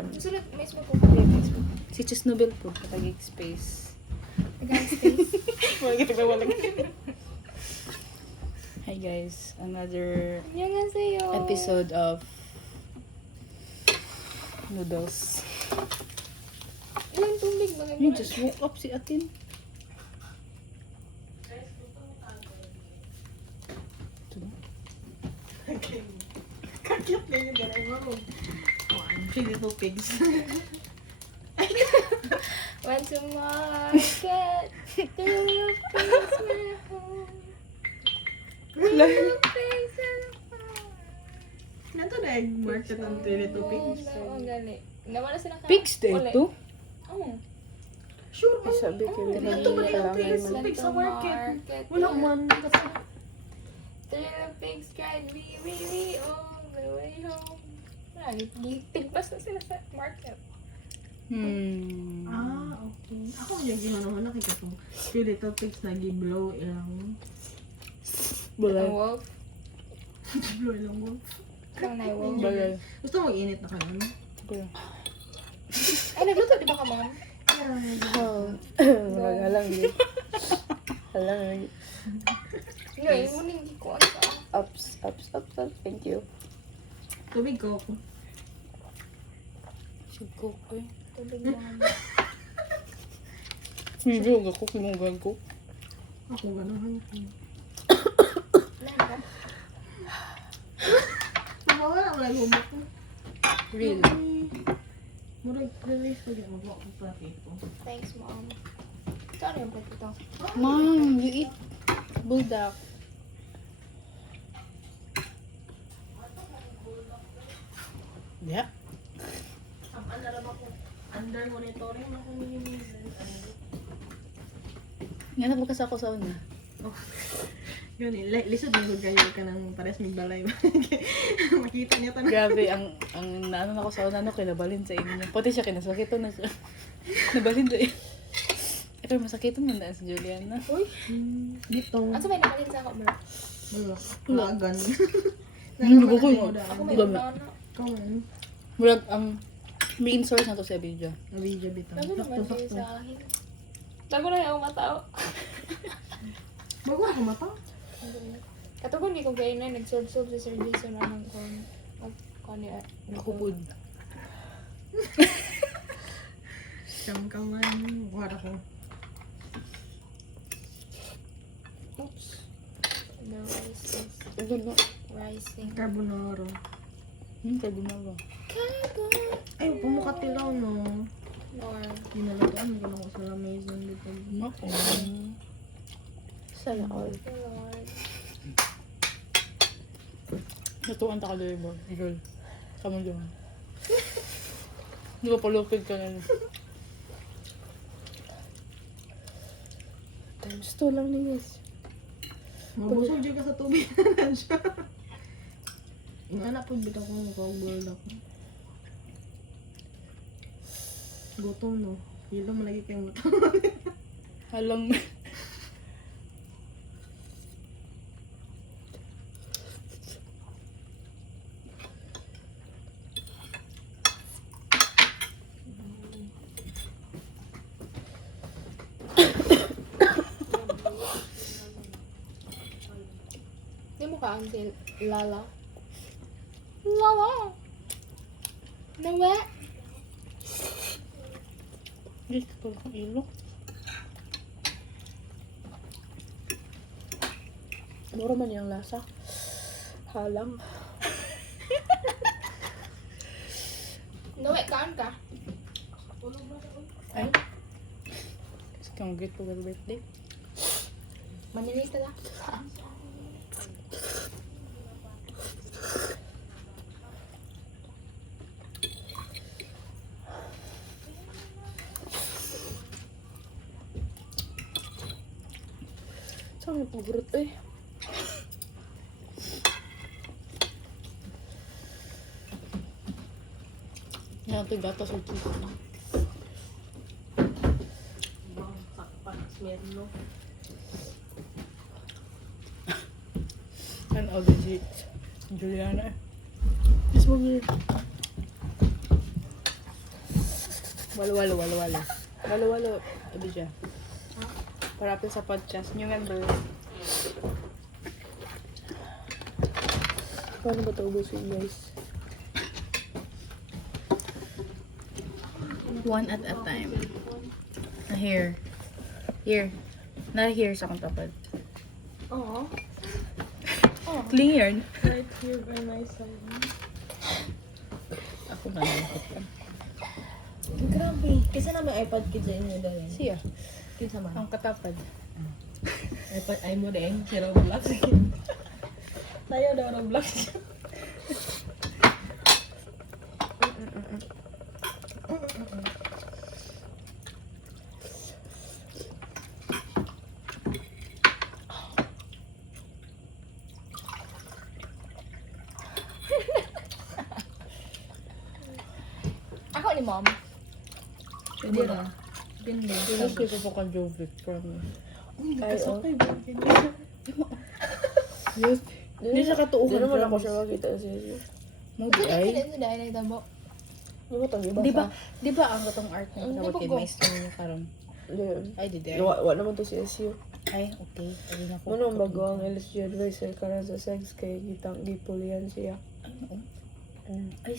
account. Sulat mismo po po yung Facebook. Si Chis Nobel po, patagig space. Guys, please. Hi guys, another 안녕하세요. episode of Noodles. Ilang tubig ba You just woke up si Atin. Kakyat na yung dalay mo. Chili to pigs. Want to market. Do you fix my home? Do you fix my home? Nato na yung market ng chili to pigs. Oo, gali. Nawala sila ka. Pigs day Uli. to? Oo. Sure Ay, sabi ko, Nato hindi ba na yung kailangan pigs? man. Pigs sa market. Walang man. Do you pigs cried wee all the way home? Tigpas na sila sa market. Okay. Ako yung ginawa nakita itong chili to pigs na gi-blow ilang Ang Balay. wolf. blow ilang mo. Ang na wolf. Balay. Gusto mo init na kayo, no? Kaya. Ay, nagluto di ba ka, ma'am? Oh. Magalang yun. Halang yun. Ngayon mo hindi ko ano ka. Ups. Thank you. Tubig ko ako. Sigko ko eh. Tubig lang. Hindi ako kinugan ko. Ako gano'n. Lahat ka? Mawala wala lumot ko. Real. Murag release ko yan. Magwa ko pati ito. Thanks, mom. Saan yung plate ito? Mom, you eat bulldog. Yeah. Under monitoring ako ni Nga nagbukas ako sa una. Yun eh, lisod mo kayo ka ng pares may balay. Makita niya tanong. Grabe, ang naano na ako sa una, kinabalin sa inyo. Pati siya, kinasakito na siya. Nabalin sa inyo. Eh, pero masakito mo na si Juliana. Uy! Dito. Ano sa may nakalin sa ako mo? Wala. Lagan. Hindi ko ko. Ako may Dami. una. Kung Murag, ang main source na to sa video. nabidyo bitaw. Bago naman kayo Sakto-sakto. sa akin. Bago na yung matao. Bago ako mata. Katugon di ko kayo na nag-solve sa Sir Jason anong kung niya. Nakupod. Kamkaman. Wala ko. Oops. The rice is Ano na? rising. Carbonara. Carbonara. Carbon. Ay, pumukatilaw no. Or Dinalagaan ko sa lamezon dito. Ako. Sana all. Lord. Natuan ta ka doon ba? Girl. Kamu doon. Di ba palupid ka na? Times 2 lang ni guys. Mabusog dyan ka sa tubig na siya. Yung anak po bitaw ko ng kawagol ako. Gutom no. Hilo mo lagi kayong gutom. Halang. Di mo ka si Lala. Lala! Nawa! Dito ko lang ilo. Mura man yung lasa. Halang. Nawa, kaan ka? Ay. Kasi kang great for your birthday. Manilis na lang. Saan yung pagurot eh? Yan ito gatas or chicken. Sakpan. Smerno. And all the Juliana. This one here. Walo. Walo. Abi siya. Para apil sa podcast. New member. Paano ba ito ubusin, guys? One at a time. Here. Not here sa akong tapad. Oo. Clean here. Right here by my side. Ako na lang. Grabe. Kasi na may iPad kids sa inyo dahil. Siya. Kids naman. Ang katapad. iPad ay mo din. Si Roblox. Tayo daw Roblox. Ako ni mom. Pwede na. Ganda. Tapos kasi po ka Jovic, promise. Ay, oh. Yes. Hindi siya Hindi katuuhan. naman ako promise. siya makita sa iyo. Mo Kasi di ay. sila dahil nagtabo. Hindi mo itong iba Di ba? Di ba ang katong art na Hindi tawag ba kay ko? maestro niyo karon? Ay, di di. Wala naman to si SU. Ay, okay. Ay, na ko. Muna ang bago ang LSG advisor karon sa sex kay gitang gipulian siya. Ay, oo. Mm. Ay,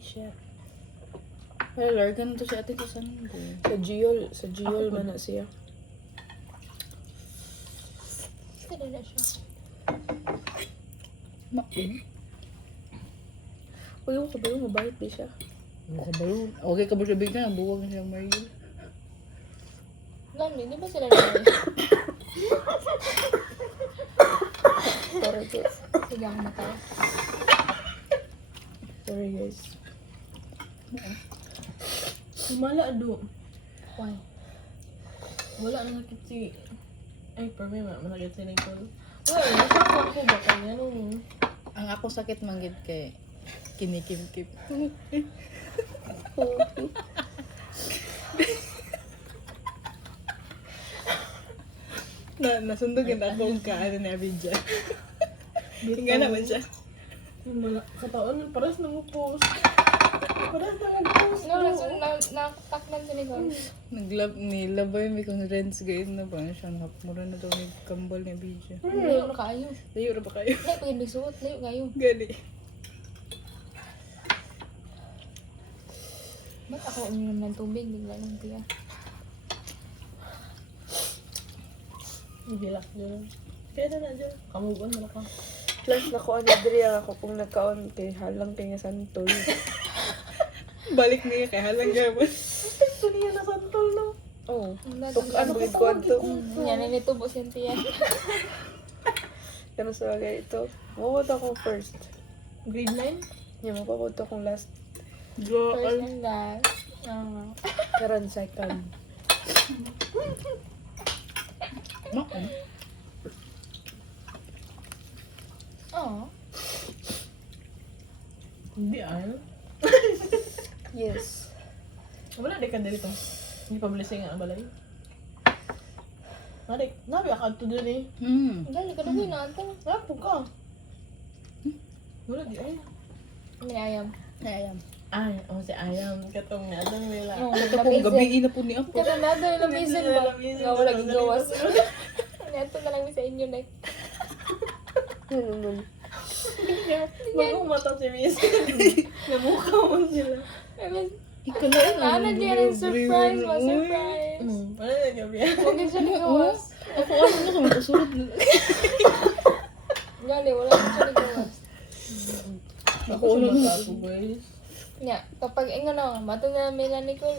siya. Well, Lord, ganun to siya ate ko sa mundo. Sa Giol man na siya. Sila na siya. Uy, mo kabayo, mabait di siya. Ano ka ba yun? Okay ka ba siya bigyan? Buwag na siya Mario. Lami, di ba sila na Sorry guys. Sige ako matay. Sorry guys. Himala do. Why? Wala na nakit si... Ay, per me, manakit si Nicole. Wala, nasakot ko ba kanya nung... Ang ako sakit manggit kay kinikip-kip. Nasundugin ako ang kaano ni Abidja. Nga naman siya. Himala. Kataon, paras nangupos. Paras nangupos. Nakaktaklan sa likod. Nilabay may kong rents gayon na ba siya. Mura na daw may kambal ni Abidja. Layo na kaayo. Layo na ba kayo? Layo pag nagsuot, layo kayo. Gali. Ba't ako uminom ng tubig? Bigla lang tiya. Hihilak dyan. Kaya na dyan. Kamugan mo na ka. Plus, nakuha ni Dre ang ako kung nagkaon kay halang kay nga santol. Balik niya kay halang gabon. Ito niya na santol no. Oh. Ano Tukan mo kwanto. Yan, nanitubo siya tiya. Pero sa bagay ito, mawad ako first. Grade 9? Yung mapapod akong last First and last. karan second. Oo. Hindi ay. Yes. Wala di ka dito. Hindi pa blessing ang balay. Nadik, nabi akad to dun eh. Gali, kadugoy na ito. Napo ka. Wala di ay. May ayam. Ayam. Ay, si Ayam. Katong na doon nila. Oo, Ito po, gabi na po ni Apo. Kaya na doon na bisan ba? Nga wala gigawas. Ito na lang sa inyo, like. Ano nun? Mag-umata si Miss. Namukha mo sila. Ikaw na yun. Ano diyan ang surprise mo? Surprise! Wala na gabi. Huwag din siya nagawas. Ako ano na kami kasunod na. Gali, wala din siya nagawas. Ako na ako guys. Nga, kapag ingo na, matong na may ni ko,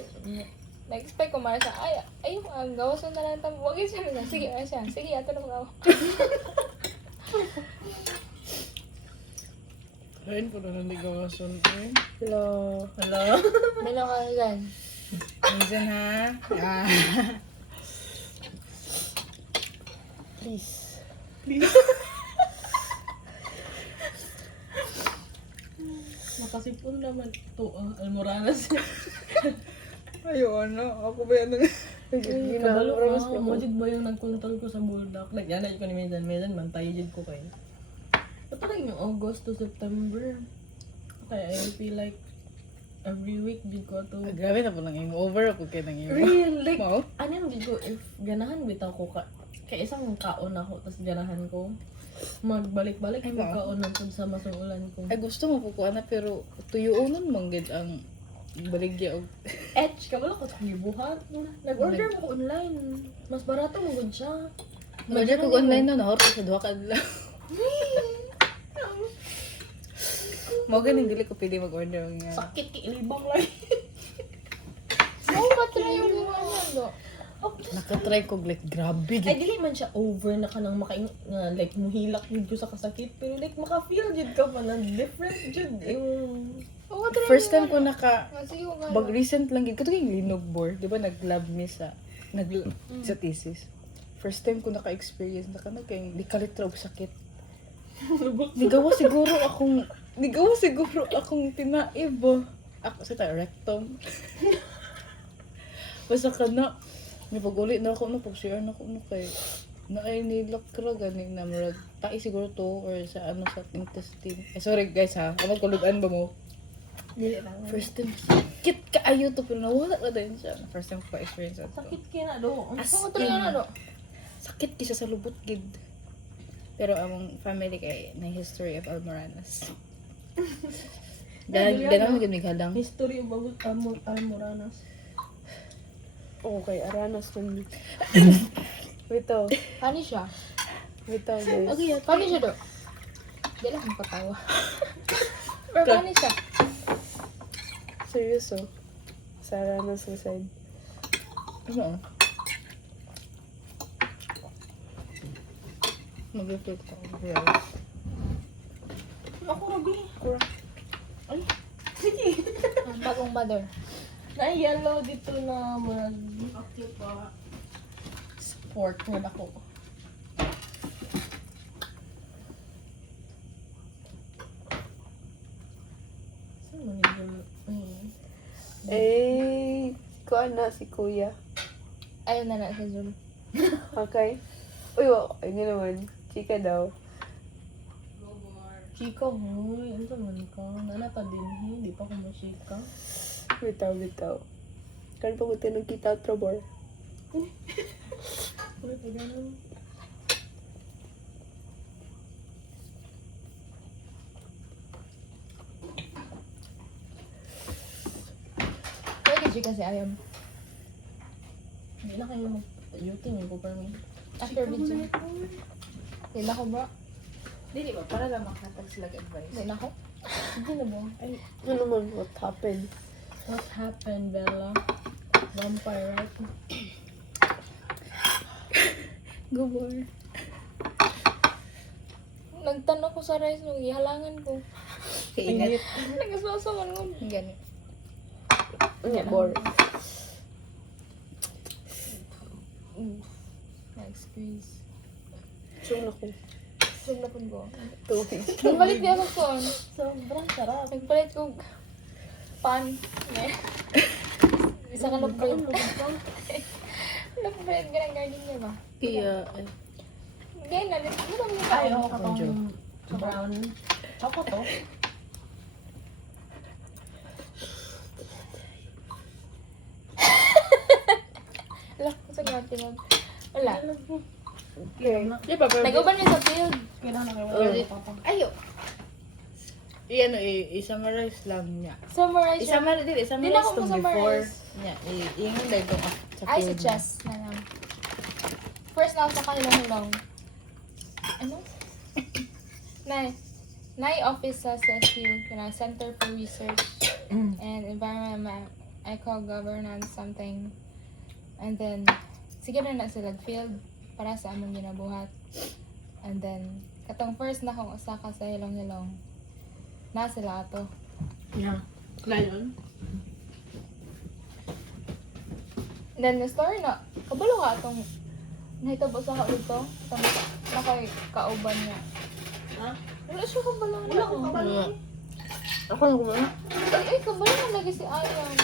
na-expect ko mara siya, ay, ang gawas mo na lang tamo. Huwag din siya nagawas. Sige, ano siya? Sige, ato na magawa. Ayun ko na nandigawason. Hello. Hello? Dalaw ka dyan. Minsan ha. Please. Nakasipon naman ito. Almoranas. Ayo ano. Ako ba yan? Kabalo Ramos ka. Majid ba yung nagkontrol ko sa buldak? Like, yan na ko ni Medan. Medan man, tayo jid ko kayo. Ba't parang yung August to September? Kaya I feel like every week gid ko to. Grabe na po nang imo. Over ako kaya nang imo. Real, like, Mao? ano yung gid ko, if ganahan bitaw ko ka, kaya isang kaon ako, tapos ganahan ko, magbalik-balik Ay, ko mao. kaon ng sa masuulan ko. Ay gusto mo po ko ana pero tuyoonon man gid ang baligya og Etch, kabalo ko sa gibuhat. Nag-order mo ko online. Mas barato mo gud siya. Order ko online no, nahorto sa duha ka adlaw. Mo ganing dili ko pwede mag-order nga. Sakit ilibang lang. Oo, patry yung ginawa niya, do. Nakatry ko like grabe Ay, gid. dili man siya over na kanang makaing, nga, like, muhilak yun ko sa kasakit. Pero like, maka-feel jud ka pa na different jud. Yung... Oo, patry First time ko naka Sige ko nga. bag recent lang gid ko yung linog board, di ba nag-lab mi sa sa thesis. First time ko naka-experience na kanang kay di kalitra og sakit. Nigawa siguro akong tinaib. Ako sa rectum. Basta ka na, may pag-uli na ako, pag-share na ako, kay na ay nilakra ganing na marag tayo siguro to or sa ano sa intestine. Sorry guys ha, ano kulugan ba mo? Dili lang. First time, sakit kaayo to pero nawala na din siya. First time ko pa-experience ito. Sakit kina do. As Oo, patry nga, do. sakit kisa sa lubot gid. Pero among family kay na history of Almoranas. Ganang gid mig hadang. History of Almoranas. Okay, Aranas man. Bitaw. Funny siya. Bitaw, guys. Funny siya, do. Di lang akong patawa. Pero funny siya. Seryoso. Sa Aranas sa side. Ano? Mag-reflect ako. Real. Ako rabi. Ay. Sige. Bagong bador. Na-yellow dito na mag... Sport nga ako. Saan mo nito? Eh, kuan na si Kuya. Ayun na na sa Zoom. Okay? Uy, ay nga naman. Chika daw. Chika, huy. Ano naman ka? Nanata din, hindi pa ko masyika. Bitaw, bitaw. Kan pa ko tinagkita at trabor. Uy, pa ganun. Pwede siya kasi ayam. Hindi na kayo mag-yuting ko pa rin. After video. Di na ko ba? Dili ba para lang makatag sila advice. Di na ko? Hindi na ba? Ay, Ano man, what happened? what happened, Bella? Vampire, right? Gubor. Nagtanong ko sa rice nung ihalangan ko. Kainit. Nagasusaman ko. Gani. Ano, bor. Na-squeeze. Sure na ko. Sum na po ko. Tubig. Nagpalit niya ako ko. Sobrang sarap. Nagpalit ko pan. Isa ka lupin. Lupin ka ng garden niya ba? Kaya, Ganyan na. Ano ba yung Ay, tao? ako katong brown. Ako to. Wala, sa grabe mo. Wala. Okay. di ba pero Nag-uban niya sa field. Kailan na kayo Oh, wala papa. ayo. Iyan i-summarize lang niya. Summarize siya. I-summarize Di na ako tong ma-summarize. before niya. Iingon dahil ko sa Ay, sa field chess. Na lang. First na ako sa kanilang hilong. Ano? Nay office sa CSU, Center for Research and Environment, Eco-Governance, something. And then, sige na sila field para sa among ginabuhat. And then, katong first na akong usaka sa hilong-hilong, na sila ato. Yeah. Lion? And then, the story na, kabalo ka atong nahitabo sa dito, nakoy kauban niya. Ha? Wala siya kabalo na. Wala ko kabalo. Ako na kumana. Ay, kabalo na lagi si Ayan.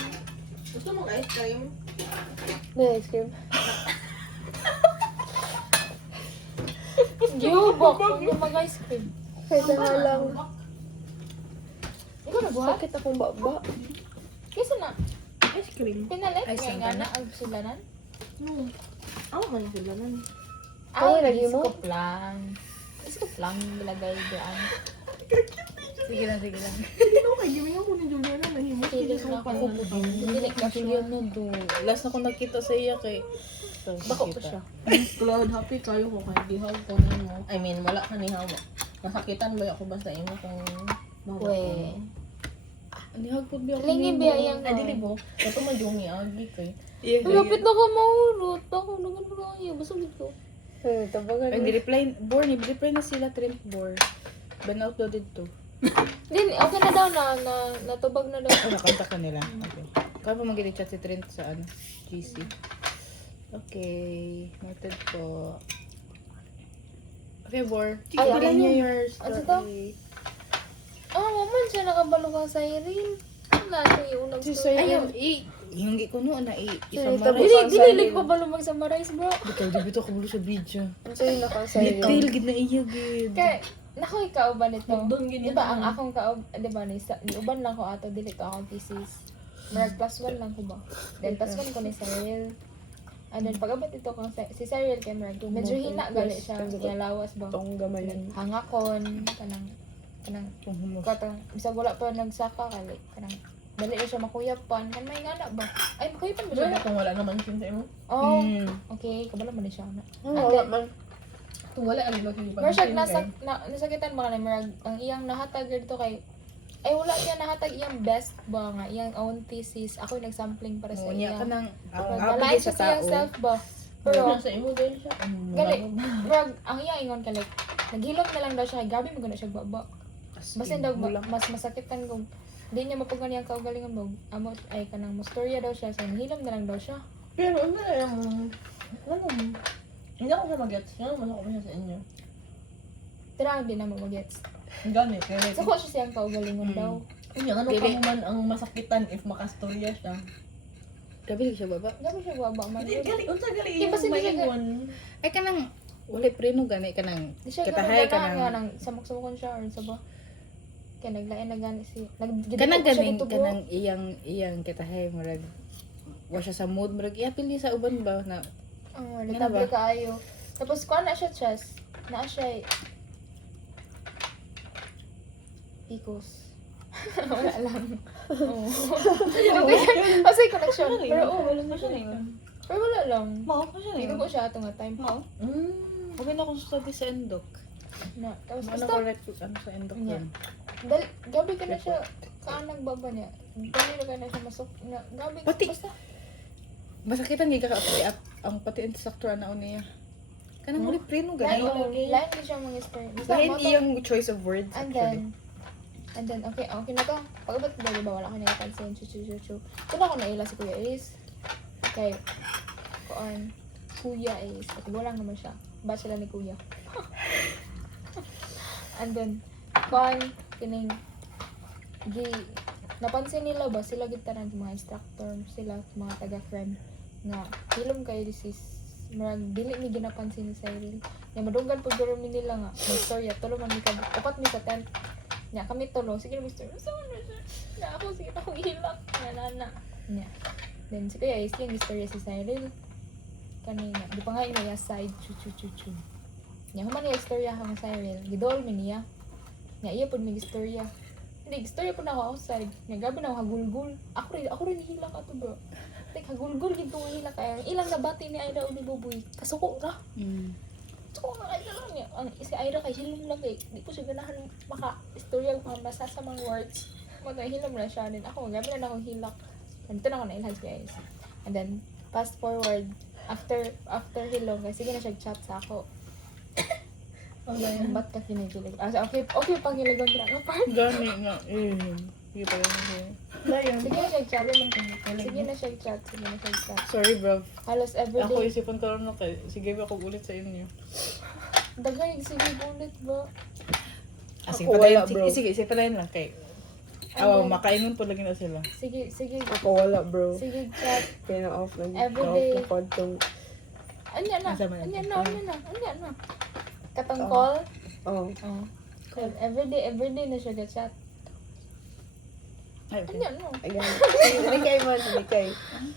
Gusto mong ice cream? Na ice cream. Yubok, kung yung mag-ice cream. Kaya nga lang. Ikaw nagbuhat? Sakit akong baba. Kasi na, Ice cream. pinalit Ay, nga saan nga ka na ang sulanan. No. Ako man sila nan. Ikaw lagi mo? Scoop lang. Scoop lang, nilagay doon. Sige lang, sige lang. Hindi na ako kay gawin ako ni Juliana. Nahimos Sige kasi na sa ako. panudong. Dili ka Julian siya. no do. Last na ko nakita sa iya kay. Bako pa siya. Cloud, happy kayo ko kay gihag ko nimo. I mean, wala ka ni hawa. Nasakitan ba ako basta imo kung bawa We. ko. Ani hagpod biya ko. Lingi biya yang Ay, dili po. Ito man yung agi kay. Malapit na ka mahulot. Ako, nagan mo kayo. Basta dito. Tabagan Ay, mo. ni-reply, Bor, ni-reply na sila, Trent Bor. Ban uploaded to. Din, okay na daw natubag na daw. Oh, nakanta ka nila. Okay. Kaya pa mag-chat si Trent sa ano, GC. Okay, noted po. Okay, Bor. Ay, Pila ano niya yun? your Ano story. Man siya nakabalo ka sa Irene. Wala siya yung unang Si story. Sayo, yung ko noon na Sino isang ito? maray. Dili ko balo mag-summarize, bro. Bitaw, di bitaw ko bulo sa video. Ano sa'yo nakasaya? Detail, gid na iya, gid. Kaya, nakoy kauban nito. Doon gid Di ba, ang akong di ba, ni uban lang ko ato, dili to akong thesis. Marag plus 1 lang ko ba? Then, plus 1 ko ni Cyril. And then, pag-abot ito ko, si Cyril kay Marag, medyo hina gali siya. Kaya lawas ba? Itong gamay yan. Hangakon, kanang, katong, bisag wala pa nagsaka, kali, kanang, dali na siya makuyapan. Kan may ngana ba? Ay, makuyapan ba siya? Wala kung wala naman sin sa imo. Oh, Mm. okay, kabalo man ni siya na. Wala man. Kung wala ang lagi pa. Marag nasakitan ba ka na, Marag, ang iyang nahatag dito kay, ay wala niya nahatag iyang best ba nga, iyang own thesis, ako yung nagsampling para sa Oo niya iya. ka nang Malain siya sa iyang self ba? Pero Pero, sa imo din siya. gali, Marag, ang iyang ingon ka like, naghilom na lang daw siya, gabi mo na siya baba. Basta daw, mas masakitan kung, hindi niya mapugan niyang kaugalingan mo, amo, ay kanang mustorya daw siya, so naghilom na lang daw siya. Pero ano yung ano hindi ako siya mag-gets. Ano man ako siya sa inyo. Tira, hindi na mo mag-gets. Ganit. Kaya So, ko siya siyang kaugalingan daw. Ano ano Dili. pa man ang masakitan if makastorya siya. Gabi siya baba. Gabi siya baba man. Hindi gali unsa gali Di ba yung sila siya maingon. Ay kanang wala preno gani kanang Di siya katahay gano'n nga kanang nang samok-samokon siya or sa ba? Kaya naglain na gani si... kanang siya ganing dito, bro. kanang iyang katahay murag wa siya sa mood murag iapil ni sa uban ba na Oo, Ano natable ba? kaayo. Tapos kuha na siya chest. Na siya Icos. Wala lang. Oo. Kasi connection. Pero oo, wala na siya. Pero wala lang. Mao ko siya. Dito ko siya atong nga time. okay na kung study sa endok Na, tapos ano basta, correct ano sa endok Yeah. yun gabi ka na siya, kaanag baba niya. Dali na ka na siya masok. Na, gabi, Pati- basta. masakitan gyud ka pati ang pati instructor na niya kanang wala preno Lain, gani lain ko siya mga story. Basta, lain moto- iyang choice of words And actually then, okay na to. Pag-abot ba, diba, wala ka na ipansin, chu. Kung ako naila si Kuya Ace, kay, kuan, Kuya Ace, at lang naman siya. Ba sila ni Kuya. And then, kuan, kining, napansin nila ba, sila gitaran sa mga instructor, sila, mga taga-friend, nga, hilom kayo this is, marag, dili mi ginapansin ni Cyril. Nga, madunggan po garo mi nila nga, may storya, tulo man mi ka, upat mi sa tent, nya kami tulo, sige na Mr. Na ako, sige na akong hilak. Nana. Nya. Then, si Kuya Ace, yung istorya si Cyril. Kanina. Di pa nga yung niya side. Chu. Nya, human yung istorya akong Cyril. Gidol mi niya. Nya, iya po may istorya. Hindi, istorya po na ako outside. Nya, gabi na ako hagulgul. Ako rin hilak ato bro. Like, hagulgul gito nga hilak. Kaya, ilang nabati ni Aida o ni Buboy. Kasuko ra. So, ang Aida lang niya. Si Aida kay hilom lang eh. Di ko siya ganahan maka-istorya masa sa mga words. Hilom na siya. Then ako, gabi na akong hilak. Nandito na ako na ilhans guys. And then, fast forward, after hilom, kasi sige na siya chat sa ako. Ba't ka kinikilig? Okay pang hilagon na ako part. gani nga hindi pa yun Sige na siya chat. Sige na siya chat. sorry bro Halos ako everyday. isipan ko lang na kay sige ba ako ulit sa inyo Dagay, sige ulit ba? sige Ako patayin wala, bro. sige patayin lang kay Ano? makainon po lagi na sila Sige, Ako wala, bro. sige chat. Kaya na-off lang. Everyday. Na-off na pod tong... Anya na. Asa man Anya na. Katong call. Oh. Oh. Everyday na siya ga-chat. Ay, okay. Ano, no? Ayan. Sinikay man, sinikay.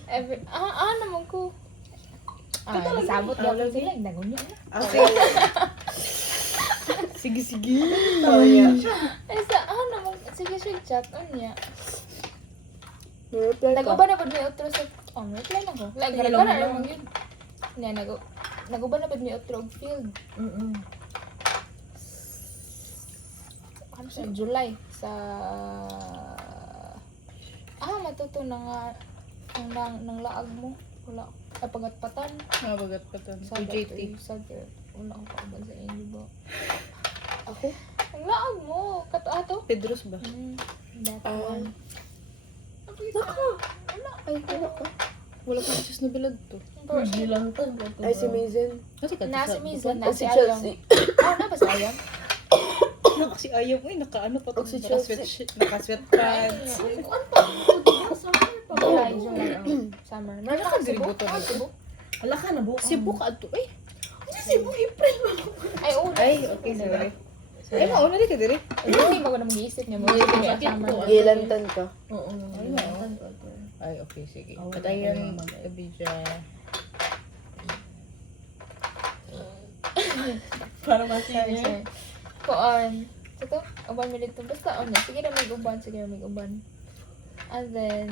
Naman ko. Sabot Ah, daw lagi. sila. Nagun niya. Okay. Sige. Oh, yeah. Ay, naman. Sige siya chat. Ano niya? Reply ka. Naguba na ba niya otro sa... reply na ko. Like, Sige, gara-gara lang. naman yun. Nga, naguba na ba niya otro og field. Ano siya? July. Sa... matuto na nga ng laag mo. Wala. Pagatpatan. Mabagat pa to. Sa UJT. wala akong kauban sa inyo ba? Ako? Ang laag mo. Kato-ato. Pedros ba? That Ah. one. Ay, wala ka. Wala pa sis na bilad to. Hindi lang to. Ay, si Mazen. Kasi ka Na si Mizan, na Ay, si si Ayang. Chelsea. Na ba si Ayang? Kasi ayaw mo nakaano pa to. Si Chelsea. Nakasweat pants. July, summer. Meron ka Diri Cebu? buto na Cebu? Ala ka na buka. Cebu ka ato eh. Ay, oo. Ay, okay, sorry. Ay, mauna rin ka diri. Hindi ba ko na mag-iisip niya. Mag-iisip niya summer. Gilantan ka. Oo. Ay, okay, sige. Oh, Patayan wala. Abidja. Para Sorry, masingin. sorry. Koon. Ito, uban mo dito. Basta, sige na may uban, sige na may uban. And then,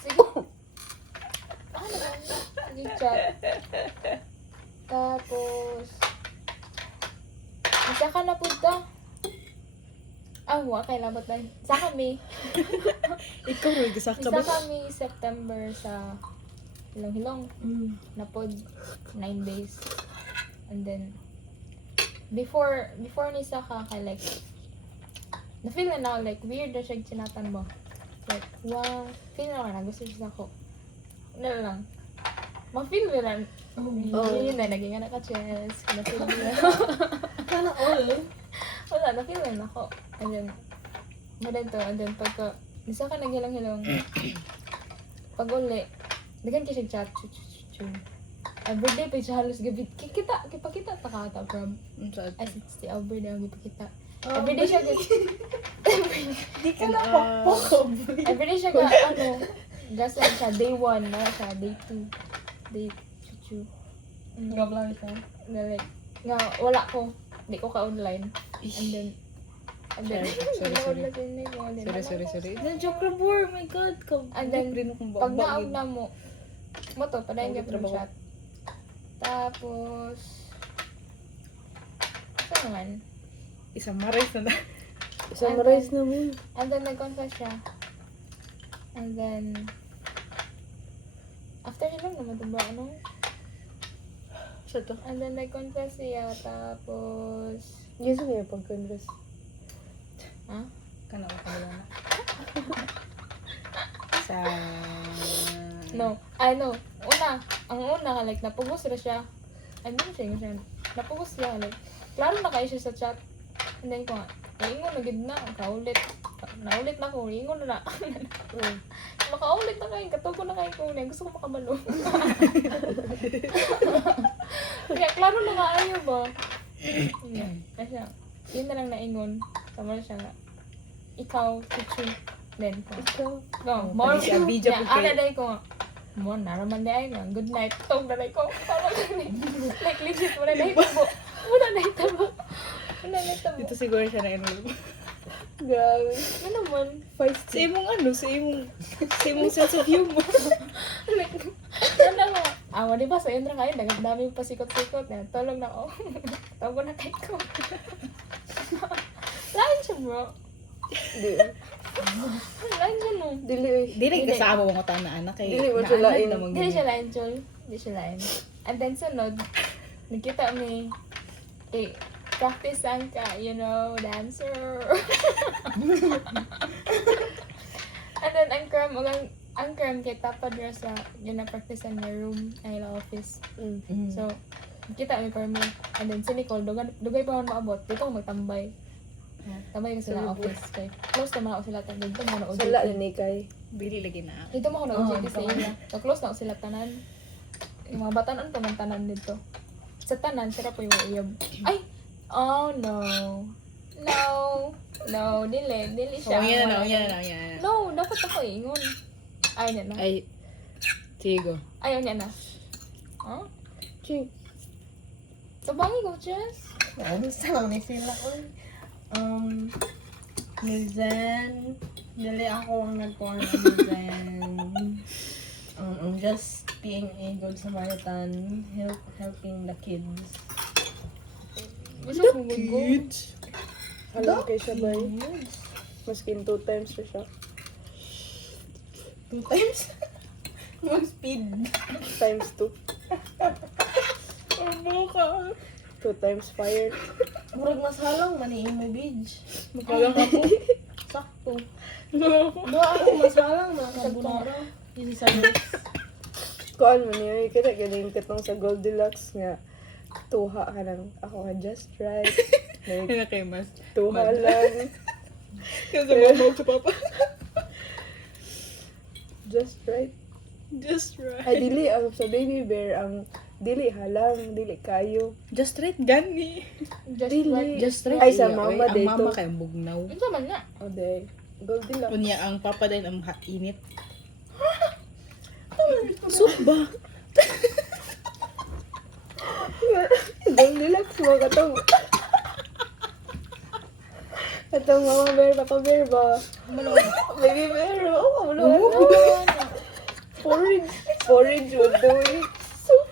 sige. Ano ba? Sige, chat. Tapos, isa ka na po ta. Wa, kay labot na. Isa kami. Ikaw, Roy, gasak ka Isa ba? kami September sa Hilong-Hilong. Napod 9 days. And then, before ni sa ka, like, na-feel na ako, like, weird na siya yung sinatan mo. Like, wow, feel na ako na, gusto siya ako. Ano lang, ma-feel mo lang. Yun na, naging anak ka, Chess. Na-feel mo lang. Sana all. Wala, na-feel na ako. And then, and then, pagka, nisa ka naghilang-hilang, pag uli, dagan ka siya chat, chu. Everyday pa siya halos gabi, kipakita ta ka ata, prob. Saan? Ay, si Albert na gipakita. Everyday siya Di ka na pakpok. everyday siya gasa siya, day 1 na siya, day 2, day chu. Gablang ito. Na like, nga, wala ko, di ko ka-online. And then, Sorry. Na-joke na boy, oh my God. And then, pag naog na mo, to, padayon ka Trabaho. chat. Tapos, saan naman? Isang maris na. Summarize na mo. And then, nag-confess siya. And then, after siya lang naman ito ba, ano? Sa to? And then, nag-confess siya, tapos, Yes, may pag-converse. ha? Kana ko wala na. Sa... No. Ang una, like, napugos na siya. I mean, siya. Napugos siya, like, klaro na kayo siya sa chat. And then ko nga, naingon na gid na, kaulit. Naulit na ko, ingon na. Makaulit na kayo, katugo na kayo ko. Gusto ko makabalo. Kaya, klaro na kaayo ba? Kasi, yun na lang naingon. Tama na siya nga. Ikaw, Chuchu. Then, ko. Ikaw. Go, more. Balik siya, video po Ana kayo. day ko. Mo naraman day nga. Good night. Tog na day ko. Parang like legit wala day tabo. Wala day tabo. Wala day tabo. Dito siguro siya na enroll. Grabe. Ano naman? Sa imong sa imong sense of humor. Like, ano nga? Di ba sa Indra kayo, dami pa sikot-sikot. Tulog na ako. Tago na kayo ko. Lain siya bro. Di. Lain siya no. Dili eh. Dili kasama mo ta na anak kay. Dili mo siya lain. Hindi siya lain, Chol. Hindi siya lain. And then sunod, nakita mi, practice ang ka, dancer. And then ang cram kay tapad ra sa practice ang room ay la office. So, kita mi parmi. And then si Nicole, dugay pa man maabot. Dito ako magtambay. Tambay ko sila office. Kay close naman ako sila tanan. Dito mo na OJT. Sala ni kay. Dili lagi na. Dito mo ako na OJT sa ila. So, close na ako sila tanan. Yung mga batanon pa man tanan dito. Sa tanan, sila po yung uyab. Ay! Oh no. No. No, dili siya. Oh, yan na, Wala yan na. na, yan na. No, dapat ako ingon. Ay, na na. Ay, sige go. Ayaw niya na. Huh? Ching. Tabangi ko, Jess. Ano sa lang ni sila ko? Mizen, dili ako ang nag-porn on Mizen. I'm just being a good Samaritan, helping the kids. Gusto ko go. Halang kay siya ba? Kids. Maskin 2 times na siya. 2 times? Mag-speed. Times 2. Ano ka? 2 times fire. Murag mas halang maniin mo, bitch. Magkalang ako. Sakto. Doa ako mas halang na carbonara. Easy service. Kuan mo niya, kita galing katong sa Goldilocks nga. Tuha ka lang. Ako ka just right. Like, Yan na kay Mas. tuha lang. Kasi mama sa papa. Just right. Just right. Ay, dili. Ang sa baby bear, ang dili halang, dili kayo. Just right, gani. Just Dili. like, Just right. Ay, sa iya, mama oy. Ang dito. mama kayong bugnaw. ito man na. O, day. Goldilocks. Kunya, ang papa din ang init. Soup ba? Goldilocks mo, katong... Katong mama bear, papa bear ba? Baby bear, oh, ano? Porridge. Porridge would do it. Soup.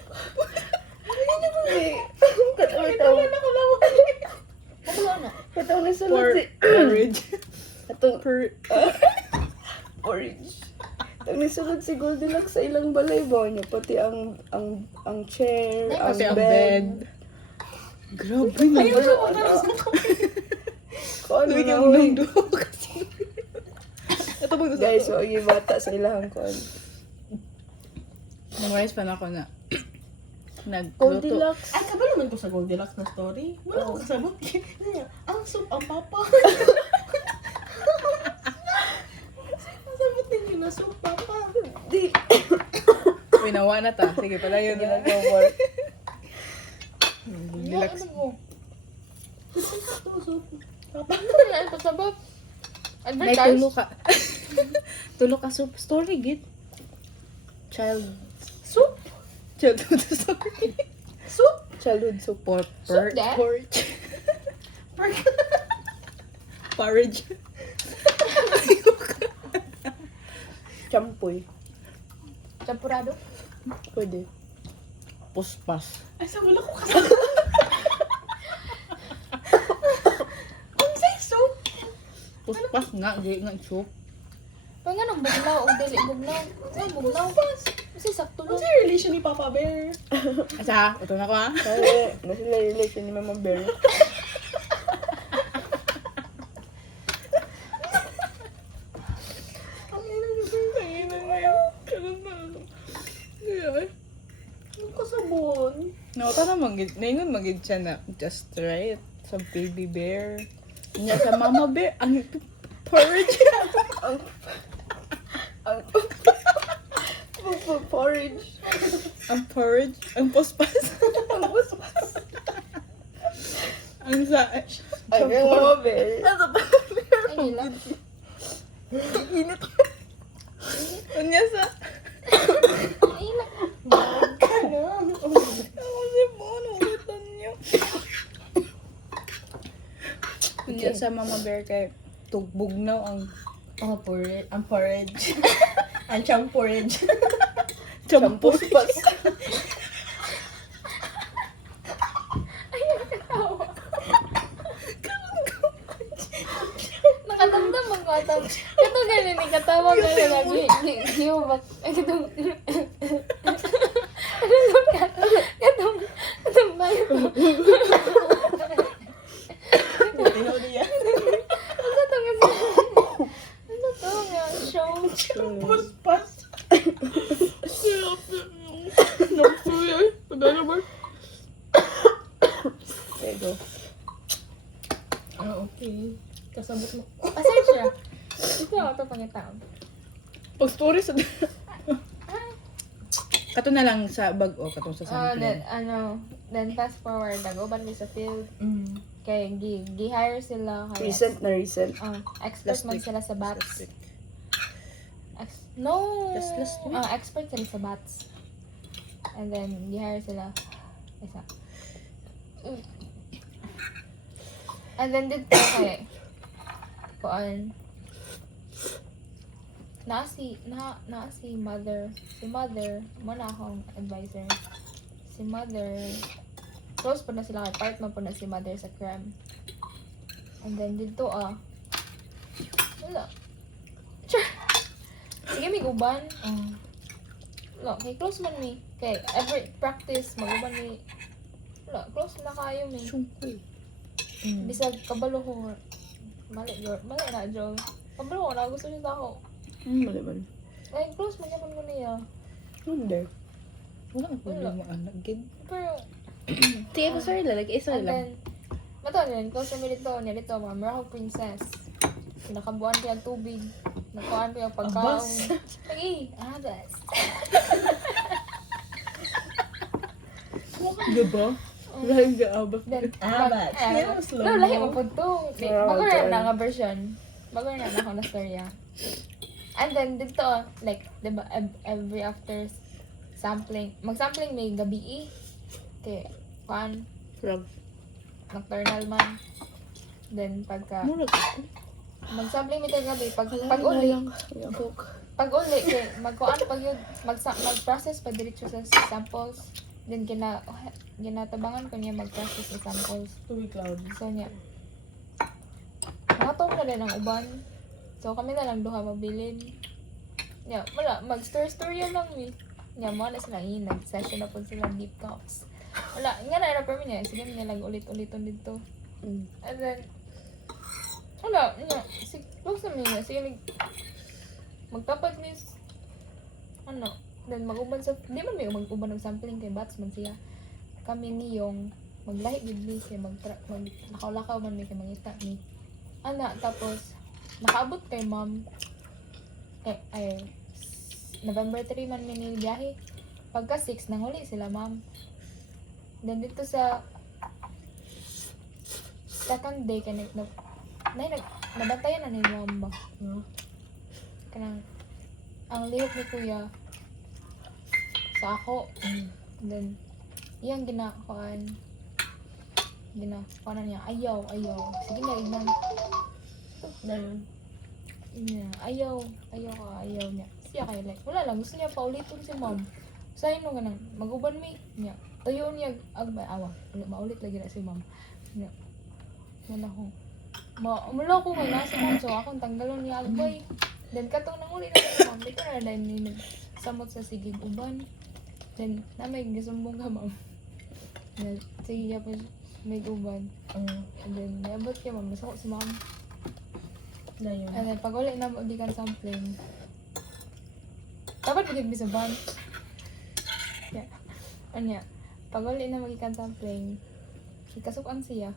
Katong katong nasulod si... Porridge. Katong Per... porridge. Katong nasulod si Goldilocks sa ilang balay ba niya. Pati ang chair, ang Pati ang bed. bed. Grabe na. Kung ano Luwi na, ka uy. ng duho kasi. Ito ba gusto Guys, ko? wag yung bata sa ilahang kon. Memorize pa na ako na nagluto. Goldilocks. Ay, kabalo naman ko sa Goldilocks na story. Wala ko kasabot. Ang soup, ang papa. Kasabot ninyo na soup, papa. Di. Pinawa na ta. Sige, pala yun. Ginagawa. Relax. Ano ko? Ito, soup. Papa. Ano pa sabot? May Advertise? tulo ka. Tulo ka soup. Story, git. Child. Soup? Child to story. Soup? Childhood soup. Soup, dad? Porridge. Pork. Porridge. Champoy. Champurado? Pwede. Puspas. Ay, sa wala ko kasabot. Kung say soup? Puspas nga. Di nga soup. Pag nga nang bugnaw o dili bugnaw. Ay, bugnaw. Kasi sakto Ano lang. sa relation ni Papa Bear? Asa? Ito na ko ha. Kaya, nasila relation ni Mama Bear. Ang kasabon. No, para magid. Naingon magid siya na just right. Sa baby bear. Nya sa mama bear. Ang porridge. Ang porridge. Ang porridge. Ang puspas. Ang busbas. Ang sa... Ang Mama Bear. Ay, lang. Init. Nya sa... Ay, lang. Ako si Bon. Ulitan niyo. Nya sa mama bear kay tugbugnaw ang Oh, porridge. Ang porridge. Ang chang porridge. champus. Busbas. Nakatamdam ang katam. Kato ganun ni katawag na lagi. Di mo ba? Ay, katong... Katong bayo. Tinaw niya. Ano to kasi? Ano to nga? Show. Puspas. There you go. Ah, okay. Kasabot mo. Asay siya. Ito ako ito pangitao. Pag story sa... Kato na lang sa bag o katong sa Oh, sample. then fast forward, nago ba sa field. Mm. Kay gi-hire sila kay Recent na recent. expert Last man week. sila sa Last bats. week. No. Last week? Expert sila sa bats. And then gi-hire sila isa. And then dito kay kuan na si mother mo na akong advisor. Si mother close pa na sila kay part man po na si mother sa cram. And then dito wala. Sure. Sige may uban. Wala, kay close man mi. Kay every practice mag-uban mi. Wala, close na kayo mi. Sungkoy. Bisag kabalo ko. Mali na Jo. Kabalo ko na gusto niya ako. Mali ba? Ay, close man yapon ko niya. Hindi. Wala ang problema anak gid. Pero Sige ko sorry lang, isa and lang. then mato din close kami dito niya dito mga Merahog Princess. Nakabuan ko yung tubig. Nakuhaan ko yung pagkaon. Lagi, abas. Diba? Lahat ka abas. Then, Abas. Pero slow no, lahi mo. mo po to. Bago na nga version. Bago na ako na storya. And then, dito, like, diba, every after sampling, mag-sampling may gabi Okay, kuhaan, Rab. nocturnal man. Then, pagka, Mura ka. mag-sampling may tayo gabi, pag-uli, pag-uli, kay, magkuhaan pag yun, mag-process pa diretso sa samples. Then, ginatabangan ko niya mag-process sa samples. Tuwi cloud. So, niya. Nakatong na din ang uban. So, kami na lang duha mabilin. Niya, wala. Mag-story lang mi. Niya, mga na sila yun. Nag-session na po sila deep talks. Wala. Nga na pa niya. Sige, niya lang ulit-uliton dito. And then, wala. Niya, close na niya. Sige, magtapat mi. Then, mag-uban sa, di man may mag-uban ng sampling kay bats man siya. Kami niyong maglahi bibli siya, lakaw-lakaw man may kay mangita ni. Tapos, nakaabot kay ma'am, November 3 man minilbiyahe. Pagka 6, nanguli sila ma'am. Then dito sa second day, nabantayan na ni ma'am ba? Kanang, ang lihok ni kuya, sa ako. Then, iyang ginakuan niya, ayaw. Sige na, ignan. Ayaw niya. Siya kayo like, wala lang, gusto niya paulitin si mom. Sa'yo nung ganang, mag-uban mi niya. Tuyo niya, awa, maulit lagi na si mom. Niya, wala ko. Umula ko nga na si mom, so akong tanggalon niya agbay. Then, katong nang uli na si mom, dito na dahil ni samot sa sigig uban. Then, na may gasumbong ka, ma'am. Sige, po may uban. And then, naabot kay ma'am. Nasakot si ma'am. And then, pag uli na mo, di kan sampling. Dapat bigyan sa van. Yeah. Anya, pag uli na magikan sampling, ikasukan siya.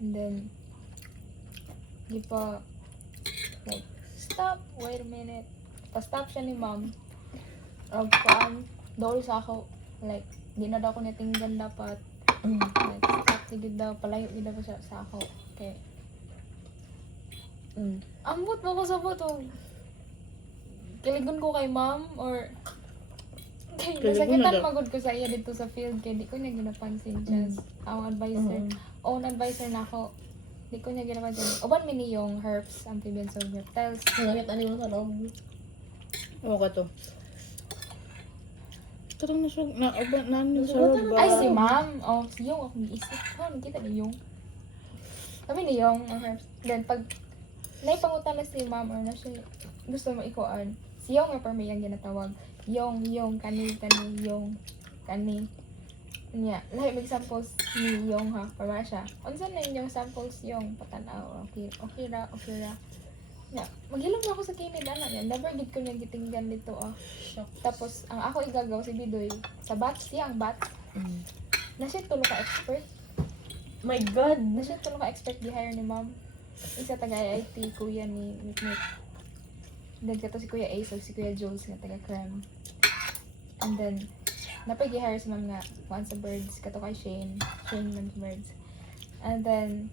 And then, di pa, like, stop, wait a minute. Pa-stop siya ni ma'am. Paan, doon sa ako, like, di na daw ko natinggan dapat. Like, stop, sige daw, palayo daw ko sa ako. Okay. Ambot mo ko sa buto. Kiligon ko kay ma'am, or nasakitan magod ko sa iya dito sa field, kaya di ko niya ginapansin siya. Ang advisor, own advisor na ako. Di ko niya ginapansin. Uban mini yung herbs, amphibians or reptiles. Nakakita niyo sa loob. Ewan ka to. Tarang na siya, na sa roba. Ay, si ma'am. Si Yung, ako niisip. Nakita ni Yung. Kami ni Yung, ang herbs. Then, pag naipangutan na si ma'am or na siya gusto mo ikuan, si Yung nga pa may yung ginatawag. Yung, kani, Yung, kani. Nya, lahat may samples ni Yung ha, para siya. Unsan na yung samples Yung, patanaw, okay ra. Nya, maghilom na ako sa kinid, niya. Never gid ko niya gitinggan dito, Tapos, ang ako igagaw si Bidoy, sa bats, siya ang bats. Na siya tulo ka expert. My God! Na siya tulo ka expert gi-hire ni ma'am. Isa taga IIT, kuya ni Mikmik. Then kato si Kuya Ace, si Kuya Jules nga taga Cram. And then, napag-hire si ma'am nga, once sa birds, kato kay Shane man sa birds. And then,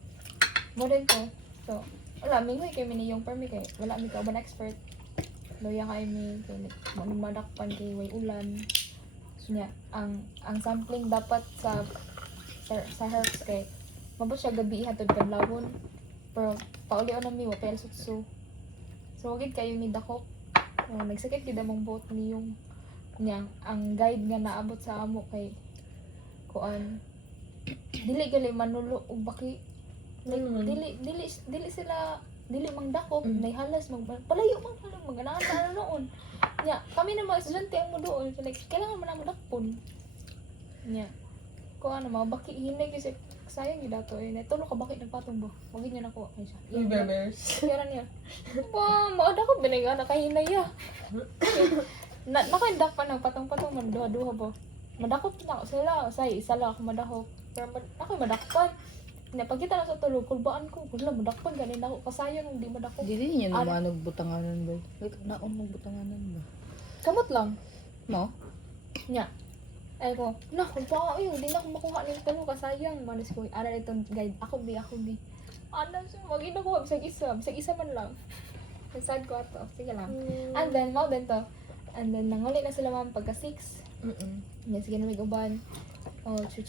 mo din ko. So, wala, mingoy kay mini yung permi kay wala mi ka uban expert. Loya kay mi kay madakpan kay way ulan. Nya, ang sampling dapat sa herbs kay mabot siya gabi hatod kadlawon. Pero paulion na mi wa pero sutso. So wagid kayo ni dakok. Nagsakit gid among boat ni yung nya ang guide nga naabot sa amo kay kuan dili gali manulo og baki. Like, dili sila mang dakop, naihalas palayo man maganahan na noon. Nya, kami na mga estudyante ang mo doon, so, like kailangan man namo dakpon. Nya. Ko ano mga baki hinay kasi sayang gyud dato eh. Tulo ka baki nagpatong ba. Wag niya nako ay siya. Yung berbers. Kaya niya. Ba, maada ko binay nga nakahinay ya. Nakaindak pa ng patong-patong man duha-duha ba. Madakop na ako sila, say isa lang ako madakop. Pero ako madakpan. Napagkita na sa tulog, kulbaan ko, wala madakpan ganin ako kasayang hindi madakop. Dili niya naman nagbutanganan ba? Like, naon nagbutanganan ba? Kamot lang. Mo? Nya. Ay ko, na, kulbaan ayo, hindi na ako makuha ng tulog kasayang. Manas ko, ara itong guide, ako bi. Ano siya, magina ko, bisag isa man lang. Sad ko ato, sige lang. And then, mau din to. And then, nanguli na sila ma'am pagka 6. Yan, sige na may uban. Oh, chu.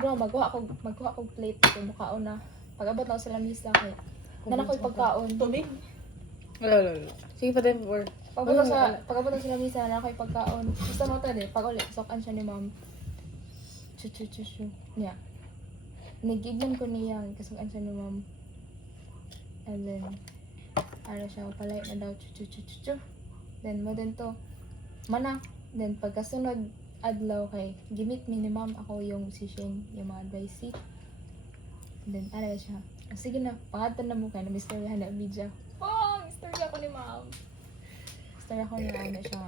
Bro, magkuha akong plate kay mukhaon na. Pag-abot na ako sa lamisa kay nana ko'y pagkaon. Tubig. Wala. Sige pa din for. Pag-abot na sa lamisa nana ko'y pagkaon. Gusto mo to din, pag ulit sokan siya ni ma'am. Chu. Yeah. Nagignan ko niya kasukan siya ni ma'am. And then ano siya palay na daw chu. Then mo din to. Mana. Then pagkasunod adlaw kay gimit mi ni ma'am ako yung session yung mga advice. Then ano siya. Sige na, pangatan na mo kay na mistoryahan na video. Oh, istorya ko ni ma'am. Istorya ko niya ano siya.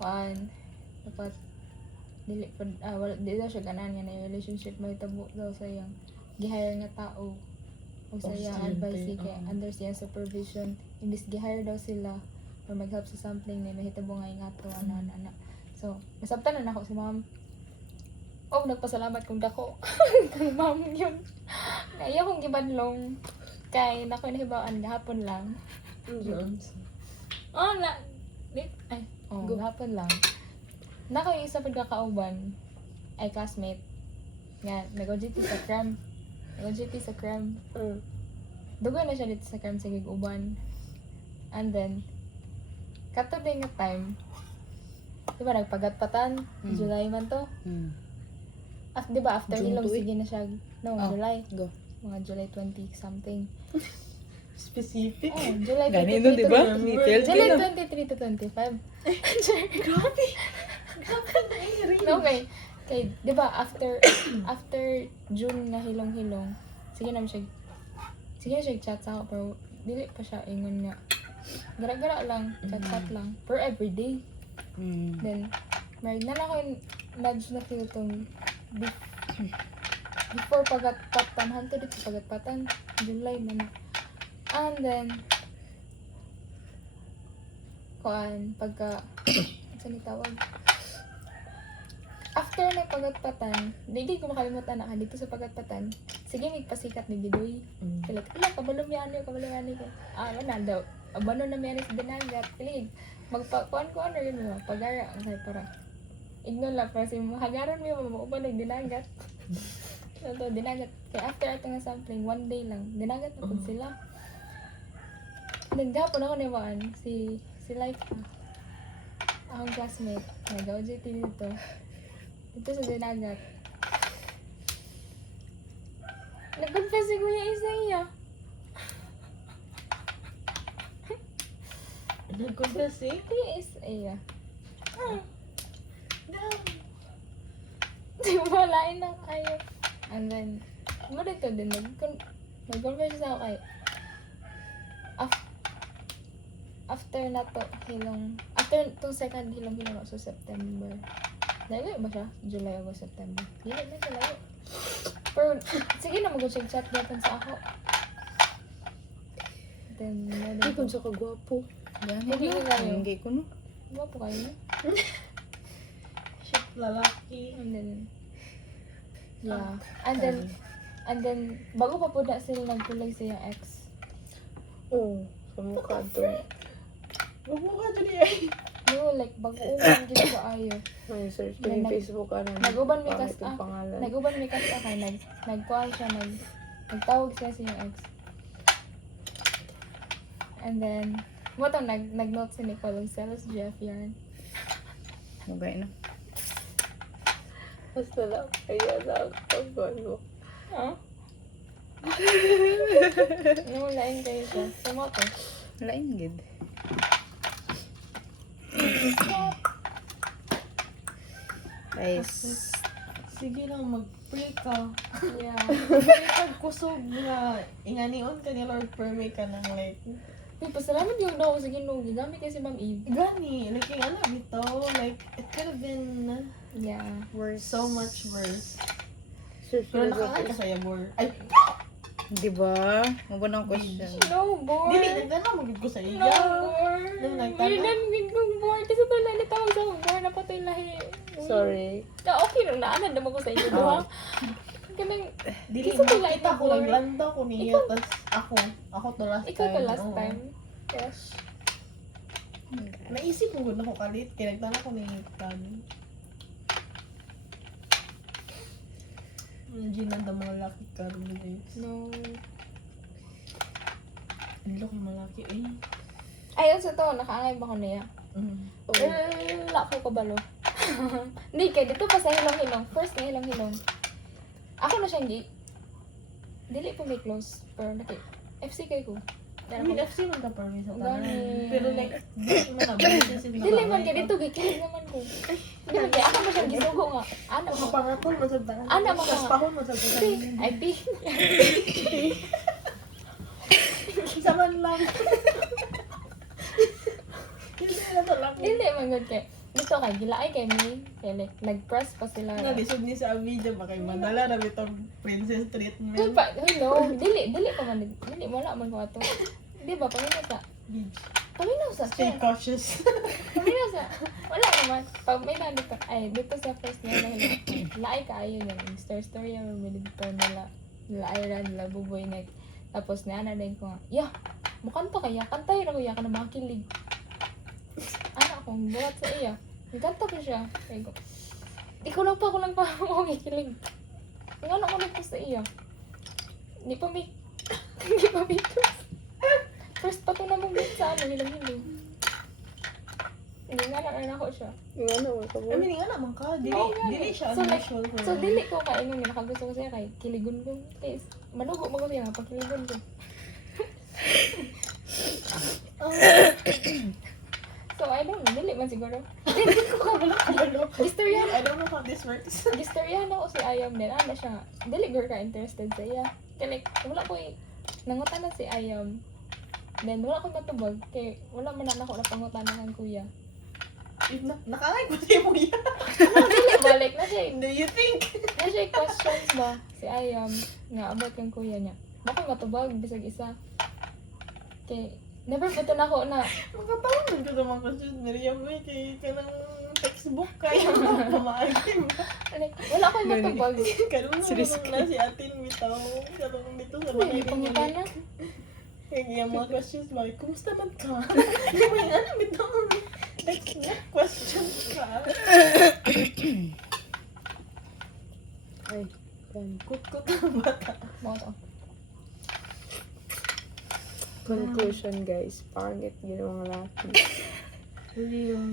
Kuan dapat dili daw siya ganan nga na relationship may tabo daw sa yang gi-hire nga tao o sa yang advice kay under siya supervision imbis gi-hire daw sila or mag-help sa sampling na mahitabo nga ingato ana. So, nasabtan na ako si ma'am. Oh, nagpasalamat kong dako. Kay ma'am yun. Kaya kong gibadlong. Kay nakoy nahibawaan gahapon lang. Oh, gahapon lang. Nakoy isa pud kakauban ay classmate. Nga, nag-OJT sa cram. Dugo na siya dito sa cram sa gig-uban. And then, kato din nga time, diba nagpagatpatan, July man to. Diba after June ilong 2 sige na siya, July. Go. Mga July 20 something. Specific. Oh, July 23 Ganito, di ba? Details July ka na. 23 to 25. Grabe. Okay. Kay, diba after June na hilong-hilong, sige na siya chat sa ako, pero dili pa siya ingon nga. Gara-gara lang, chat lang, per everyday. Then, married na lang ako yung nudge na feel itong before pagatpatan, hanto dito pagatpatan, July na. And then, saan itawag? After na pagatpatan, hindi ko makalimutan na dito sa pagatpatan, sige magpasikat ni Bidoy. Like, kabalo miyani ko. Wala daw. Abano na miyani sa dinagat. Kilig. Magpakuan ko ano yun mo. Pagara. Kasi para. Ignon lang. Kasi mahagaran mo yung mauban ng dinagat. So, dinagat. Kaya after ito nga sampling, one day lang. Dinagat na po sila. Then, gapon ako niwaan. Si Life na. Akong classmate. Nag-OJT dito. Dito sa dinagat. Nag-confess si Kuya Isaiah. Nag-confess eh? Kuya Isaiah. Di walain na kayo. And then, mo dito din, nag-confess sa ako kay after na to, after itong second hilong-hilong ako sa September. Layo ba siya? July, August, September. Dili na siya layo. Pero, sige na mag-chat dapat sa ako. Then, Hindi ko sa kagwapo. Yan. Hindi ko kayo. Hindi ko no. Diba po kayo? Shit, lalaki. And then, yeah. And then, And then, bago pa po na sila nagpulag sa yung ex. Oh, sa mukha to. Huwag mo ka dyan eh. No, like, bago-uban gito ko ayo. May search ko yung Nag- Facebook, ano. Nag-uban may pangit kas, yung pangalan. nag-uban may kas kay, nagkuhan siya, nagtawag siya sa yung ex. And then, mo to, nag-note si Nicole, Celos Jeff yarn. Mabay na. Basta lang, kaya lang ako. Huh? Namulain kayo siya. Tama to. Lain gid. Guys. Sige lang, mag-pray ka. Yeah. Pag kusog nga, inganion ka ni Lord, pray ka ng like, Uy, pasalamat yung daw sa Ginoo. Gigamit kasi Ma'am Eve. gani, like yung ano, bito, like, it could have been Yeah. Worse. so much worse. Search Pero ko nakakay ka sa'yo, more. Ay, Di ba? Mabang ang question. No, boy. dili, nagdala mo gud ko sa No, iya. boy. Nung nagtala? We're done with kong boy. Kasi ito lang tawag sa akong boy. Napatay lahi. Sorry. Na okay nung naanan naman ko sa inyo. Oh. Ha? Kanang, Dili, Kasi wala nakita ito, ko, boy. naglanda ko niya, tas ako to last ikaw time. ka last oo. time. Yes. Naisip mo gud ako kalit, kaya nagdala ko ni Tan. Ginan da mga laki karon guys. No. Ilo ko malaki eh. Ayun sa to, nakaangay ba ko niya? Mm. Wala ko kabalo. Hindi, kaya dito pa sa hilong-hilong. First na hilong-hilong. Ako na siyang dili po may close. Pero FC kay ko. I mean, FC man ka permis sa tanan. Gani. Pero like, dili man na relationship na Dili man bagay kaya ko. dito, gikilig naman ko. Hindi man kaya ako mo siyang gisugo nga. Ano mo? Kapangatol mo sa tanan. Ana, mga- Kas pahon mo sa tanan. Ay, di. Isa man lang. Hindi na to lang. Dili man good kay. Dito kay gilaay kay mi. Kaya like, nag-press pa sila. Nalisod ni sa video ba kay madala na bitong princess treatment. Doon pa, hello. Dili pa man. Dili, wala man ko ato. Di ba, paminaw sa. Beach. Paminaw sa. Stay cautious. Paminaw sa. Wala naman. Pag may nandito, ay, dito sa first nila, laay ka ayo nila. Story yung dito nila. Nila Iran, nila Buboy Night. Tapos na din ko nga, mukanta kaya, kantay ra ko ya ka na makilig. Ano akong buhat sa iya. Nagkanta ko siya. Sabi ko, di ko lang pa ako makikilig. Yung ano ko lang po sa iya. Hindi pa may first pa to na mong beat sa ano, hilang-hiling. Hindi nga na ako siya. Yung ano, ka I mean, nga naman ka. Dili, Oo, nga dili eh. siya So, like, unusual for So, me. dili ko kaingon nga nakagusto ko siya kay kiligon ko. Guys, manugo mo ko siya nga pag kiligon ko. So, I don't know, dili man siguro. Dili ko kabalo. Istorya I don't know how this works. Gistoryahan ako si Ayam din. Ano siya, dili girl ka interested sa iya. Kaya like, wala ko nangutan na si Ayam. Then, wala ko matubag. Kaya wala man na ako napangutan ng kuya. Nakalay ko siya mo yan. Ano, dili balik na siya. Do you think? Na siya questions ba si Ayam nga about kang kuya niya. Baka matubag, bisag isa. Kaya, never po na ako na, Makatawag ko sa mga questions. Miriam mo kay kanang textbook kayo. Pamaagin ba? like, wala akong matubag. Kanong na si atin bitaw. Kanong dito sa Hindi, mga pangutan na. Kaya yung mga questions ba, kumusta man ka? Hindi mo yung ano, bitaw. Like, questions ka. Ay, kan. Kut-kut ang bata. Mga to. Conclusion guys, pangit yun ang mga laki. Real.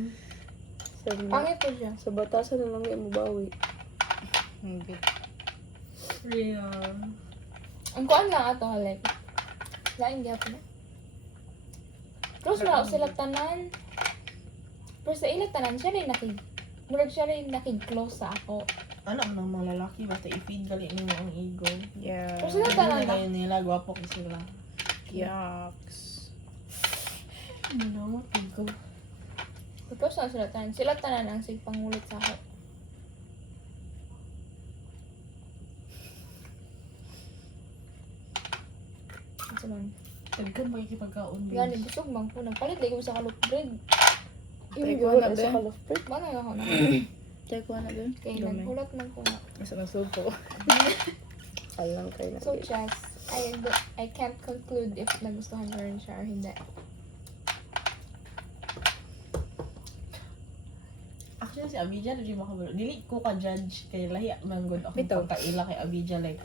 Pangit po siya. Sa batasan na lang yung mabawi. Hindi. Real. Ang kuan lang ato, like, lain gyapon na. Close na ako sila tanan. Pero sa ilang tanan, siya rin murag siya rin close sa ako. Ano ang mga lalaki, basta i-feed gali mo ang ego. Yeah. Pero sila Hindi tanan na na. kayo nila, gwapo ko sila. Yucks. Ano, ego. Close na sila tanan. Sila tanan ang sigpangulit sa ako. Ito man. Tagkan makikipagkaon. Gani, busog man ko. Nagpalit di ko sa kalot bread. Tay Yung ko gawin na sa ba? kalofpert. Baka ako na. Check ko na doon. Kaya naghulat man ko nga. Nasa nasupo. Kasal lang kayo na. So, Chess, I can't conclude if nagustuhan ko rin siya or hindi. Actually, si Abija, di makabalo. Dili ko ka-judge kay lahi manggod akong Bitaw. pagkaila kay Abija. Like,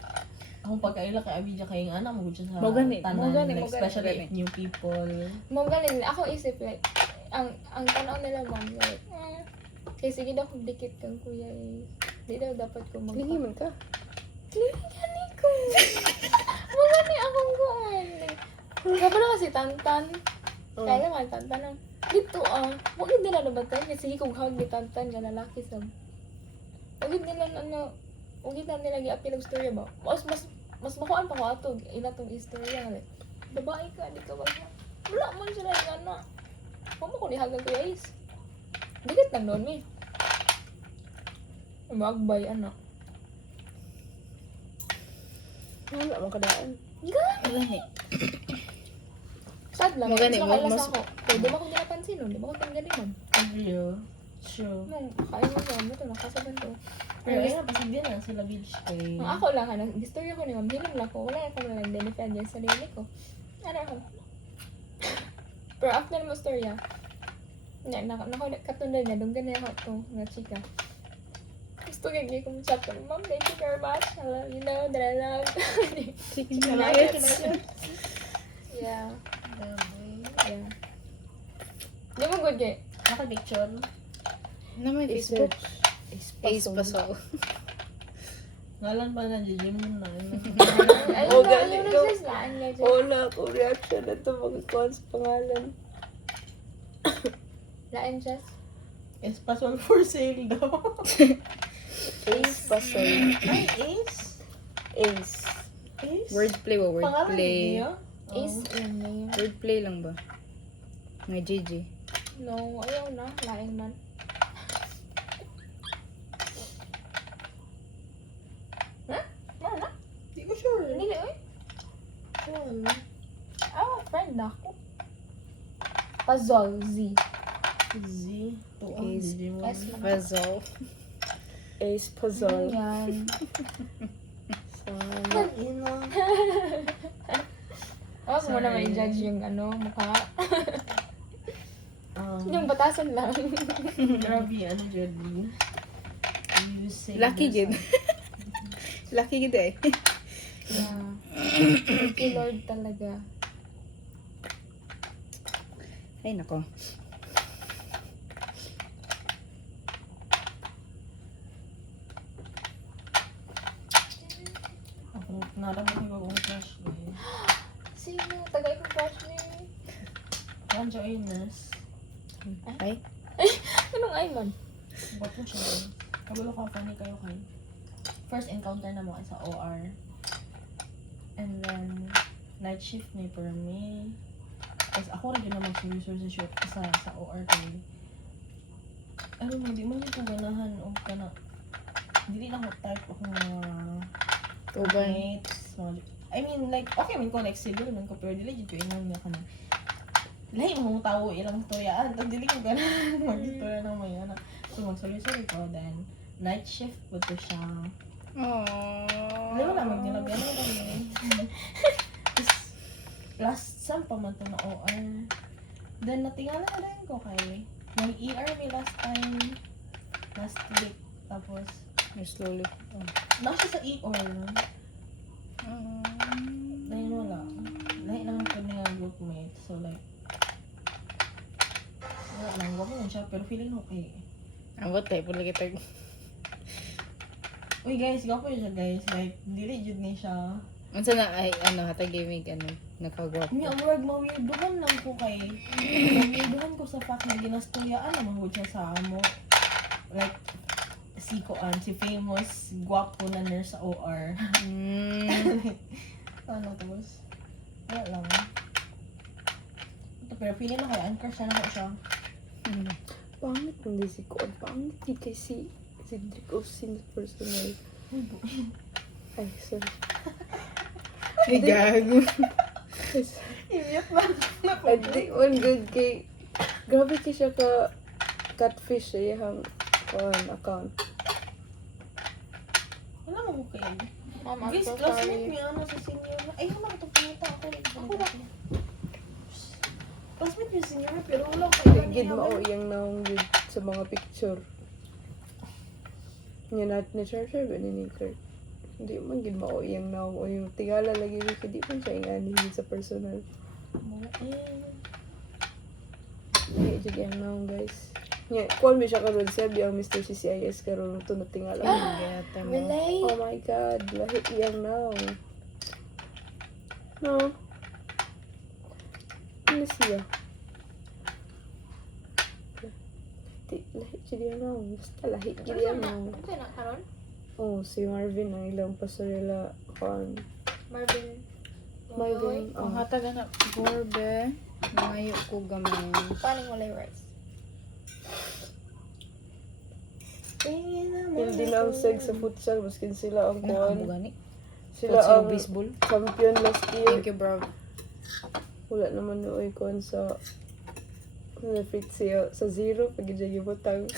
akong pagkaila kay Abija kay ang anak mo siya sa Mo gani, tanan. mo gani, Like, mo gani, especially mo gani. if new people. Mo galing, ako isip like, ang tanaw nila mom, like, kaya sige daw kung dikit kang kuya eh. Di daw dapat ko Lingi man ka. Gani ko. Mga ni akong kuan. Kapag na kasi tantan. Kaya nga tantan ang dito wag nila nabatan niya sige kung hug ni tantan nga lalaki sab. Wag nila wag nila gi-appeal og storya ba. Mas makuan pa ko ato ila tong istorya like babae ka di ka ba. Wala man sila nga na. Mo ko ni hagang kuya is. Dikit lang doon mi. Magbay anak. Wala mo kadaan. Gani. Sad lang. Mo gani, Mas mo- makailas mas- ako. Kaya di ba ko ginapansin nun? Di ba ko tanggalingan? True. True. Nung kain mo yan, ito nakasaban to. Pero ayun, pasig din lang sila beach kay... Ang ako lang, distorya ko ni ma'am, hiling lang ko. Wala ako na lang defend yan sa sarili ko. Ano ako? Pero after mo storya, katulad na, dunggan na ako ito, nga chika. Gusto kaya kong chat ko, ma'am, thank you very much. I love you know that I love. Chicken nuggets. Yeah. Yeah. Di mo good kay? Naka-picture. Na may Facebook. Ace Pasol. Pasol. Ngalan pa na, Jim mo na. Ayun Oh, na, galing ayun ko. na sis laan nga dyan. Wala ko reaction na ito mga kuhan sa pangalan. Laan Jess? Espasol for sale daw. Ace Pasol. Ay, Ace? Ace. Ace? Wordplay ba? Pangalan Wordplay. niya? Ace yung name. Wordplay lang ba? Nga GG. No, ayaw na. Laing man. Huh? Wala? Hindi ko sure. Hindi na eh. Wala. Friend na ako. Puzzle Z. Z. Ace. Jim mo. S lang. Puzzle. Ace Ano Pasol. yan? Sana. Ina. Huwag mo na Sorry. may judge yung mukha. Um, Yung batasan lang. Grabe, ano, Jody? You say Lucky this- gid. Lucky gid eh. Yeah. Thank you Lord talaga. Ay nako. Ako, naraman ko kung crush ko eh. Sino? Tagay ko crush ni. Anjo Ines. Ay. Anong ay man? Ba't mo siya? Kabalo ka, funny kayo kay. First encounter na mo sa OR. And then, night shift ni per me. Tapos ako rin din naman seryoso sa OR kay. Ano mo, di mo yung ganahan o kana. Dili lang ko type akong mga Uban. mates. I mean, like, okay man ko, like, siguro man ko, pero dili dito inang nga ka na. Lahi mo tao ilang turyaan, tapos dili ko ganahan mag-istorya ng may anak. So, mag-sorry-sorry ko, then, night shift po to siya. Aww. Hindi mo na mag-nilagyan na kami. Last sem pa man to na OR. Then, natingala na rin ko kay, nag-ER may last time, last week. Tapos, Slowly. nasa sa ER. Dahil wala. Dahil naman ko nga groupmate. So, like, wala lang. Wag mo siya, pero feeling okay. Ang botay po lagi tag. Uy, guys, gapo siya, guys. Like, dili jud ni siya. Unsa na ay hatag gaming nakagwap. May award, mawirduhan lang ko kay. Mawirduhan ko sa fact na ginastuyaan naman ko siya sa amo. Like, si famous, gwapo na nurse sa OR. Ano tapos? Wala lang. Pero feeling na kaya, uncrush na ako siya. Pangit hindi si Kuan. Pangit di kay si Cedric Osin personal. Ay, sorry. Ay gago. Iyak ba? Ay, di one good kay... Grabe kay siya ka catfish siya yung account. Wala mo kayo. Mom, I'm Guys, so classmate sorry. ni ano sa senior. Ay, wala ko pumunta ako rin. Ako na. Classmate ni senior, pero wala ko kailan Gid niya. mao iyang naong gid sa mga picture. Nya nat na charger ba ni Claire? Hindi man gid mao iyang naong o yung tingala lagi kay di man siya ingani sa personal. Ay, jud iyang naong guys. Nya, call me siya karon sabi ang Mr. CCIS karon to na tingala. Gata mo. Really? Oh my god, lahi iyang naong. No. Ano siya? Lahi siya iyang naong. Basta lahi siya iyang naong. Ito na, karon? Oh, si Marvin ang ilang pasarela kan. Marvin. Marvin, Ang oh. hatag na Gorbe. Nangayo ko gamay. Paano wala yung rice? Hindi na ang seg sa futsal, maskin sila ang Ano kuhan. mo gani? Sila Sila ang baseball. champion last year. Thank you, bro. Wala naman nooy kuhan sa fit siya sa 0 pag gibutang.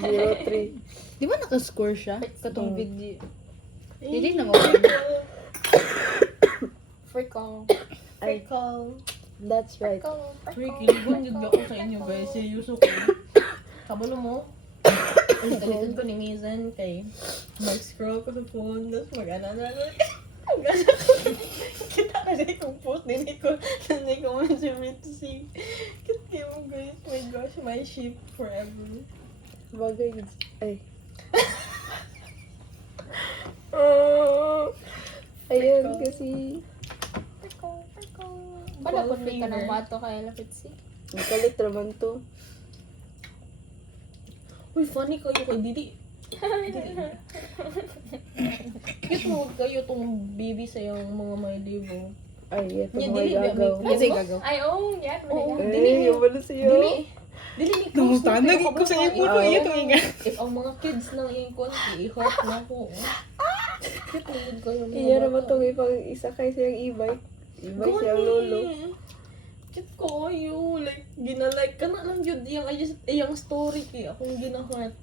0-3. Di ba naka-score siya? Katong Mm. video. Hindi na mo. Freako. Ay, Freckle. that's right. Freako. Freaky, bunjud ako sa inyo guys. Seryoso ko. Kabalo mo? Ang galitan ko ni Mizan kay mag-scroll ko sa phone, tapos mag-ana-ana. Gasa ko. Kita na rin kong post din ko. Hindi ko man siya to see. Kita mo guys. My gosh, my ship forever. Bagay gid. Ay. Oh. Ayan kasi Freako. Freako. Bala po ka ng bato kay lapit si. nakalit naman to. Uy, funny kayo kay Didi. Cute mo kayo tong baby sa yung mga may libo. Ay, ito Yan, mga dili, gagaw. Ay, sige, gagaw. Ay, oh, yan. Oo. Maniga. Ay, yung wala siya. Dili ni Nangutan, naging ko sa iyo po. Iya, tuminga. If ang mga kids lang yung konti, i-heart na ko. Cute mo yun kayo. mga Iya naman bata. itong ipang isa kay siyang e-bike. E-bike siyang lolo. Cute ko kayo. Like, ginalike ka na lang yun. Yung story kay akong ginaheart.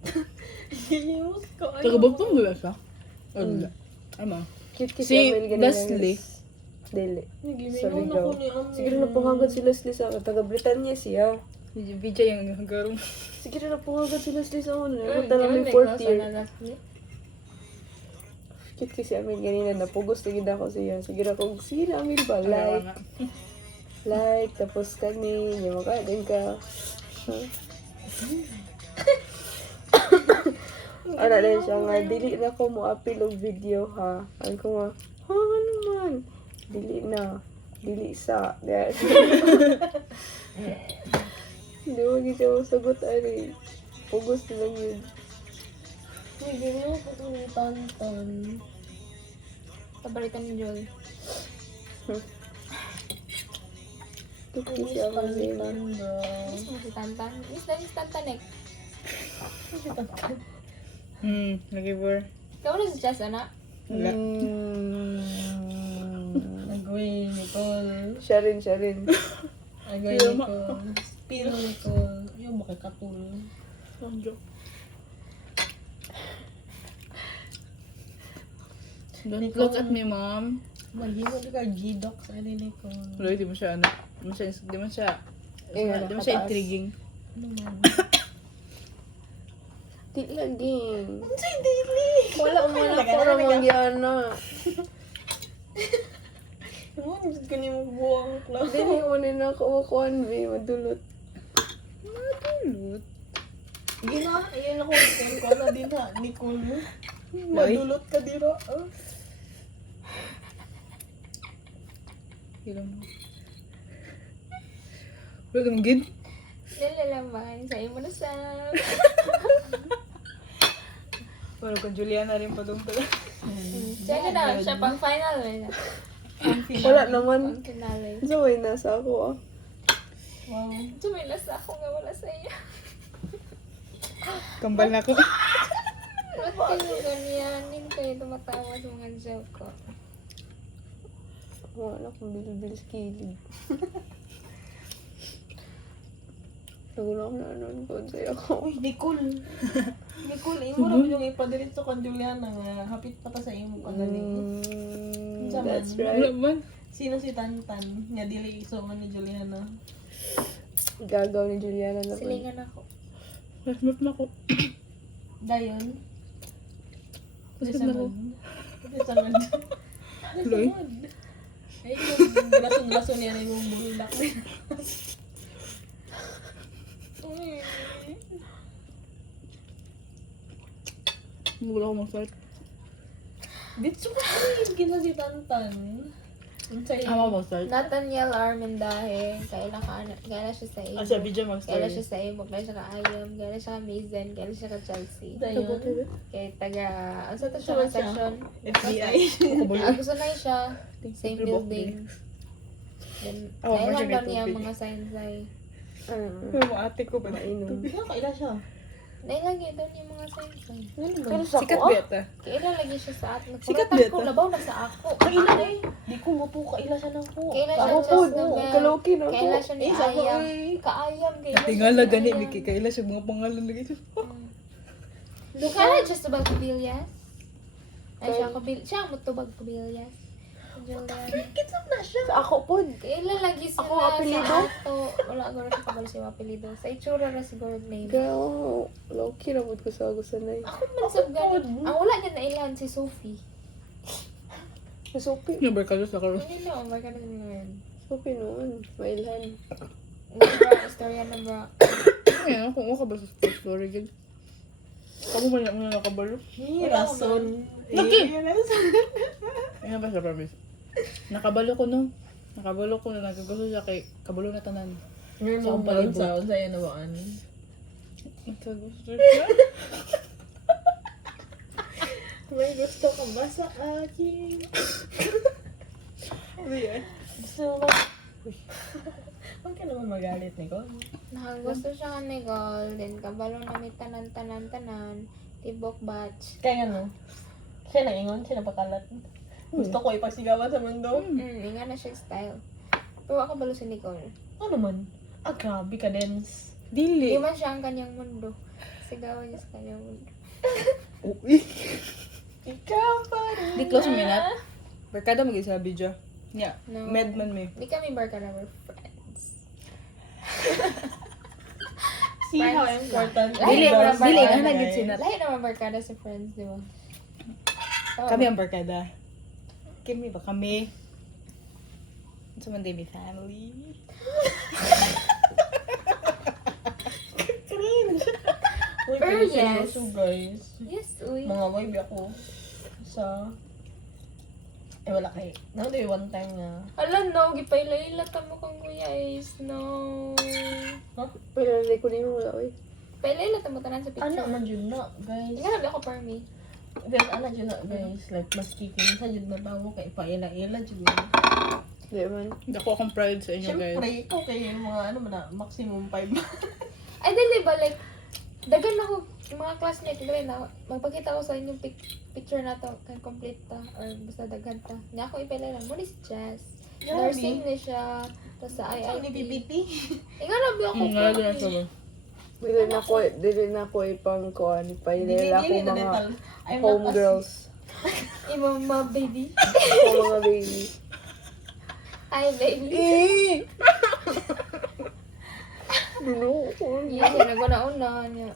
Ginius ko. Tagabagtong ba siya? Wala. Ano? Cute kasi Si Amel ganun. Leslie. Dili. Nagimingon ako ni Amel. Siguro napangagad si Leslie sa taga-Britannia siya. Video yung hanggarong. Siguro napangagad si Leslie sa una. Napunta lang may 4th year. Cute kasi Amel ganina. Napugos na gid ako siya. Siguro ako, sige na Amel ba? Like, tapos kani, yung makakain ka. Huh? Ano na siya nga, dili na ko mo apil og video ha. Ano ko nga, ha, ano man? Dili na. Dili sa. Hindi mo gito mo sagot, ari. Pugos na lang yun. Nagimingon ko ito ni Tantan. Pabalikan ni Joy. Tuki siya Tantan, Amel. bro. Miss mo si Tantan. Miss na miss Tantan eh. Lagi bro. Ikaw na si Chess, anak? Wala. Agway, Nicole. Siya rin. Agway, Nicole. Spill, Nicole. Yung makikatul. Don't look at me, mom. Mahimod ka, G-Doc sa Nicole. Wala, di mo siya ano. Di mo siya Eh, di mo siya kataas. intriguing. Ano man? Di lagi. Say, Daily! Wala para mangyana. Ano, hindi ko niyo buwang lang. Dili mo na kuwakuan, be. Madulot. Madulot. Gina, ayan ako. Nicole ko na din ha, Nicole. Madulot ka dira. Ah. Hilang mo. Wala ka gid. Nalalaman sa imo na sa... Wala ka Juliana rin pa doon pala. Siya na, siya pang final eh. Wala naman. Pang finale. So, may nasa ako ah. Wow. Tumilas ako nga wala sa iyo. Kambal na ako. Ba't kayo ganyanin kayo tumatawa sa mga joke ko? Wala akong bil-bil sa kilid. Nagulo ko na nun po sa'yo ako. Uy, Nicole. Nicole, imo ra yung ipadiretso kan Juliana nga hapit pa ta sa imo kagaling. That's Wala right. man. Sino si Tantan nga dili isuman ni Juliana? Gagaw ni Juliana naman. Silingan ako. Mas na ko. Dayon. Kasi Kasi na ko. Sangad. Loy. Ay, yung lason-lason yan ay mong bulak. Uy. Wala ko mag-start. Bitso ka rin, gina si Tantan. Unsay Ama mag-start. Nathaniel Armendahe. Kaila siya sa Ah, siya Ibo. video Kaila mag-start. siya sa Ibo. Kaila siya ka Ayam. Kaila siya ka Mazen. Kaila siya ka Chelsea. dayon. Kay taga... Ano sa to siya Saan ka siya? section? FBI. Gusto na siya. Same building. Then, Oh, nailan version daw ito, niya big. mga signs ay... Yung ate ko ba? Mainom. Kaya kaila siya. Nailagay daw niya mga signs ay... Pero sa Sikat ako, beta. Kailan lagi siya sa atin. Sikat Nagpuratan beta. ko, labaw na sa ako. Kaila eh. Di ko mo po kaila siya ng po. Kailan Ako siya po, just na kaloki na Kailan po. siya ni Isa ko, Ayam. eh. Kaayam. Kailan Tingala gani, Ayam. Miki. Kaila siya mga pangalan lagi. Kailan just about Cabillas? Ay, siya ang mutubag Cabillas. Julian. Kitsap na siya. Sa ako po. Kailan lagi sila Ako apelido? sa ato? Wala ko rin kabalo siya apelido. Sa itsura na siguro name. Gaw. Loki na po ko sa gusanay. Ako man sa ganit. Ang wala niya na ilan si Sophie. Sophie. Yung barkado sa karoon. Hindi na, umar ka na ngayon. Sophie noon. Mailan. Nabra, istorya na bra. Ngayon, kung ka ba sa story, gid. Kamu man yung nakabalo. Ni rason. Laki! Eh, rason. Ano ba sa promise? Nakabalo ko no. Nakabalo ko na nagagusto siya kay kabalo na tanan. Ngayon Sa mo palibot. sa unsay na ba ani? Nagagusto siya. May gusto ka ba sa akin? Ano yan? Gusto mo? Huwag ka naman magalit, Nicole. Nakagusto siya ka ni Gold. Then kabalo na may tanan. Tibok batch. Kaya ano? Siya na ingon, siya napakalat. Gusto ko ipagsigawan sa mundo. Nga na siya style. Pero ako balo si Nicole. Ano man? Ah, grabe ka, Dens. Dili. Di man siya ang kanyang mundo. Sigawan niya sa kanyang mundo. Uy. Ikaw pa rin. Di close mo na. Barkada mag isa video. Yeah. No. Med man me. Di kami barkada, we're friends. See how important Dili, it is. dili, nga na gid sina. Lahat naman barkada sa friends, di ba? Oo. Kami ang barkada. Kami ba kami? Sa man day family. Cringe. Uy, Pero pero yes. seryoso, guys. Yes, uy. Mga vibe ako sa... wala kay... Nanonoy one time nga... Alam, no, gipailayla tamo kang kuya is, no. Pero nalay ko na yung wala. Uy. Pailayla tamo tanan sa Ano picture. man yun na, guys. Nga nabi ako for me. Guys, ano yun na, guys. Like, mas kikinsa yun na tao kay paila-ila yun na. Di man. Dako akong pride sa inyo guys. Siyempre, ikaw kayo yung mga ano man na, maximum 5. Ay, dili ba, like, dagan ako, yung mga classmate, dili na, magpakita ko sa inyo picture na to, kan complete ta, or basta daghan ta. Nga ako ipailayla, muna si Jazz. Grabe. Nursing ni siya, tapos sa Ano ni IIT. PPT? Nga nabi ako Nga for na me. siya. Dili na ko ipang kuan. Painila ko Dili na mga detal. I'm not homegirls. Mama, baby. Ko mga baby. Hi, baby. Dulo ko. Yun, yung naguna-una niya.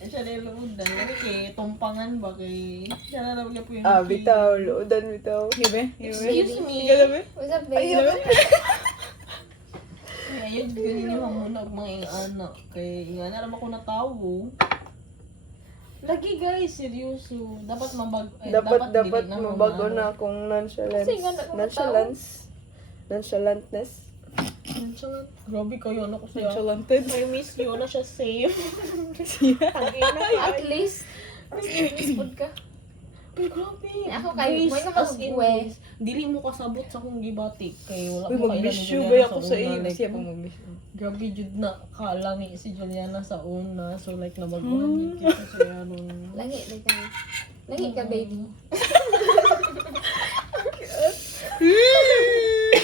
Siya na yung loodan. Lagi kay tumpangan ba kay... Siya na naman po yung... Ah, bitaw. Loodan bitaw. Hibe? Excuse me. Ikaw be? What's up, baby? Ayun, ganyan yung hamuna ang mga anak. Kay nga na naman ako natawo. Lagi guys, seryoso. Dapat Dapat dili na mabago mamano. na akong nonchalance. Kasi nga, nakakatawa. Nonchalantness. Nonchalant. Grabe kayo, ano ko siya. Enchanted. I miss you na siya safe. At least, miss food ka. Pero grabe. Ako kay- Guys, may naman as in, ugwe. guys, dili mo kasabot sa kong gibatik. Kay wala Uy, mo mag-miss you Juliana ba ako sa iyo? una, Siya like, pang mag-miss you. grabe jud na kalangi si Juliana sa una. So like nabaguhan dito sa siya nun. Langi, like ka. Langi ka, baby.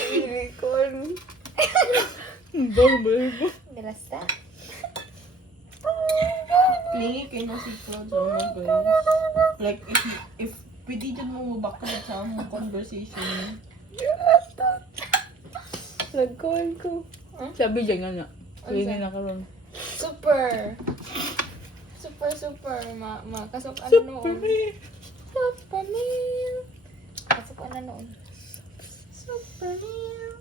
Unicorn. Bago ba yun? Nilasta. Clingy kayo na si Claude sa mga guys. Like, if pwede dyan mo mabakal sa among conversation. Nag-call ko. Sabi dyan nga na. Ano Hindi sa- na karoon. Super. Super. Kasok ano noon. Superman. Kasok ano noon. Superman.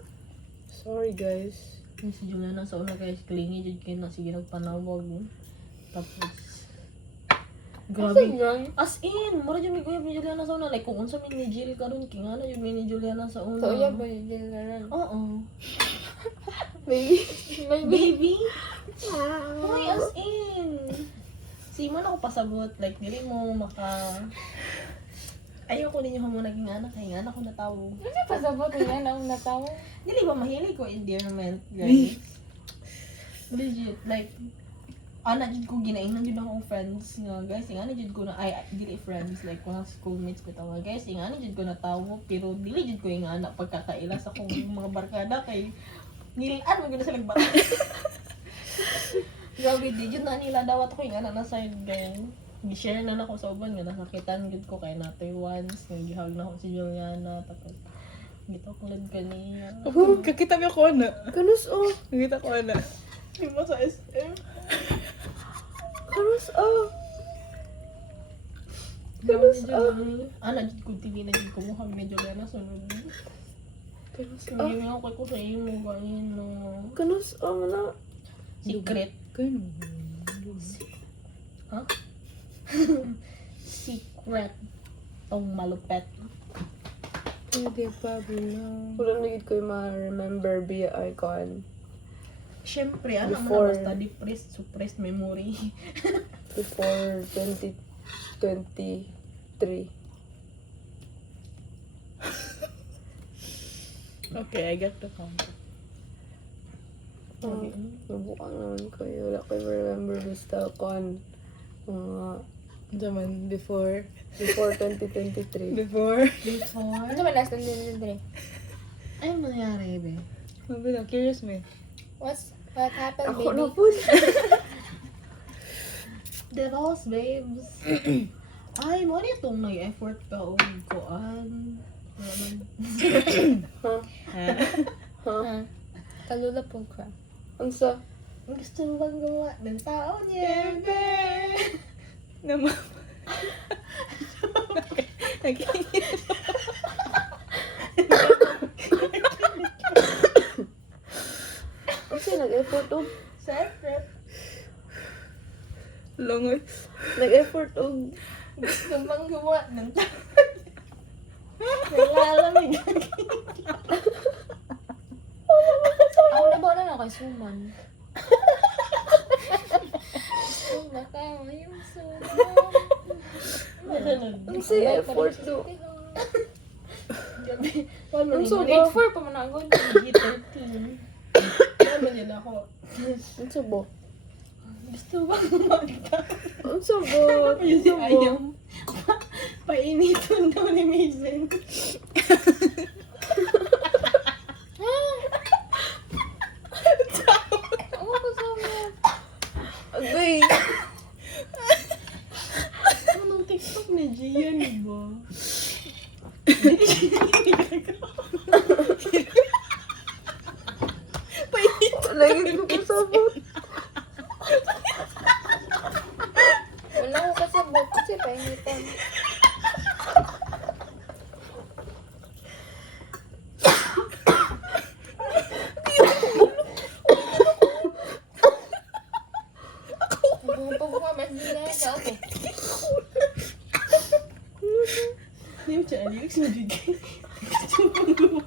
Sorry guys. Yung si Juliana sa una guys, clingy dyan kayo na sige nagpanawag. Tapos, grabe. As in, mura dyan may guyab ni Juliana sa una. Like, kung unsa may ni Jill ka ron, kingana yun may ni Juliana sa una. So, yeah ba yung Jill Oo. Baby. Baby? Hoy, as in. Si man ako pasagot, like, dili mo maka... Ayoko ninyo mo naging anak, kaya anak ko natawo. Ano pasabot nila na ang natawa? Dili ba mahilig ko endearment, guys? Legit, like, jud ko ginaingnan jud akong friends nga, guys, ingani jud ko na, dili friends, like, mga schoolmates ko tawa, guys, ingani jud ko natawo, pero dili jud ko yung anak pagkakaila sa akong mga barkada, kay, nilaan mo gina sa lagbata. Grabe, di jud na nila dawat ko yung anak na side, guys. Gi-share na ako sa uban nga nasakitan gud ko kay natay once nga gihag na ako si Juliana tapos gitaklad kaniya. Kakita mo ko na. Kanus oh. Nakita ko na. Di mo sa SM. Kanus oh. Grabe jud. Jud ko TV na jud ko mo kami ni Juliana sunod. Kanus oh. Hindi mo ako ko sa imo ganin no. Kanus oh na. Secret. Kayo Ha? Secret. Tong malupet. Pwede pa bilang. Wala na gid ko ma-remember via icon. Syempre, ano mo Before- na basta depressed, suppressed memory. Before 2023. Okay, I got the count. Nabuka naman kayo. Wala ko remember basta kon. Zaman, before. Before 2023. Before. Before? Ano ba last time din din? Ano nangyari, be? Sabi lang, curious me. What happened, Ako baby? na po. The Rose Babes. Ay, mo rin itong nag-effort ka o koan. Ha? Ha? Kalula po ka. Unsa? Gusto mo bang gawa ng tao niya, be? Naman. Nag-iingit. Unsa nag-effort og? Siyempre. Longoy. Nag-effort og Gusto bang gawa ng tao Nalalamig. Ako na ba na kay Suman? Nakama yung Suman. unsa effort do? Gabi. Paano Unsa ni ba? Grade 4 pa man ako. G13. Naman yun ako. Unsa ba? Gusto bang magta? Unsa ba? Yun si Unsa ba? Ayam. Painiton daw ni Mason. Oo, ko sabi. Agay. Anong TikTok ni Gian, ba? Lagi ko kasabot. Wala ko kasabot kasi painitan. Pag ka, mas hindi na sa ako. Hindi mo siya lyrics na bigay. Gusto bang gawa?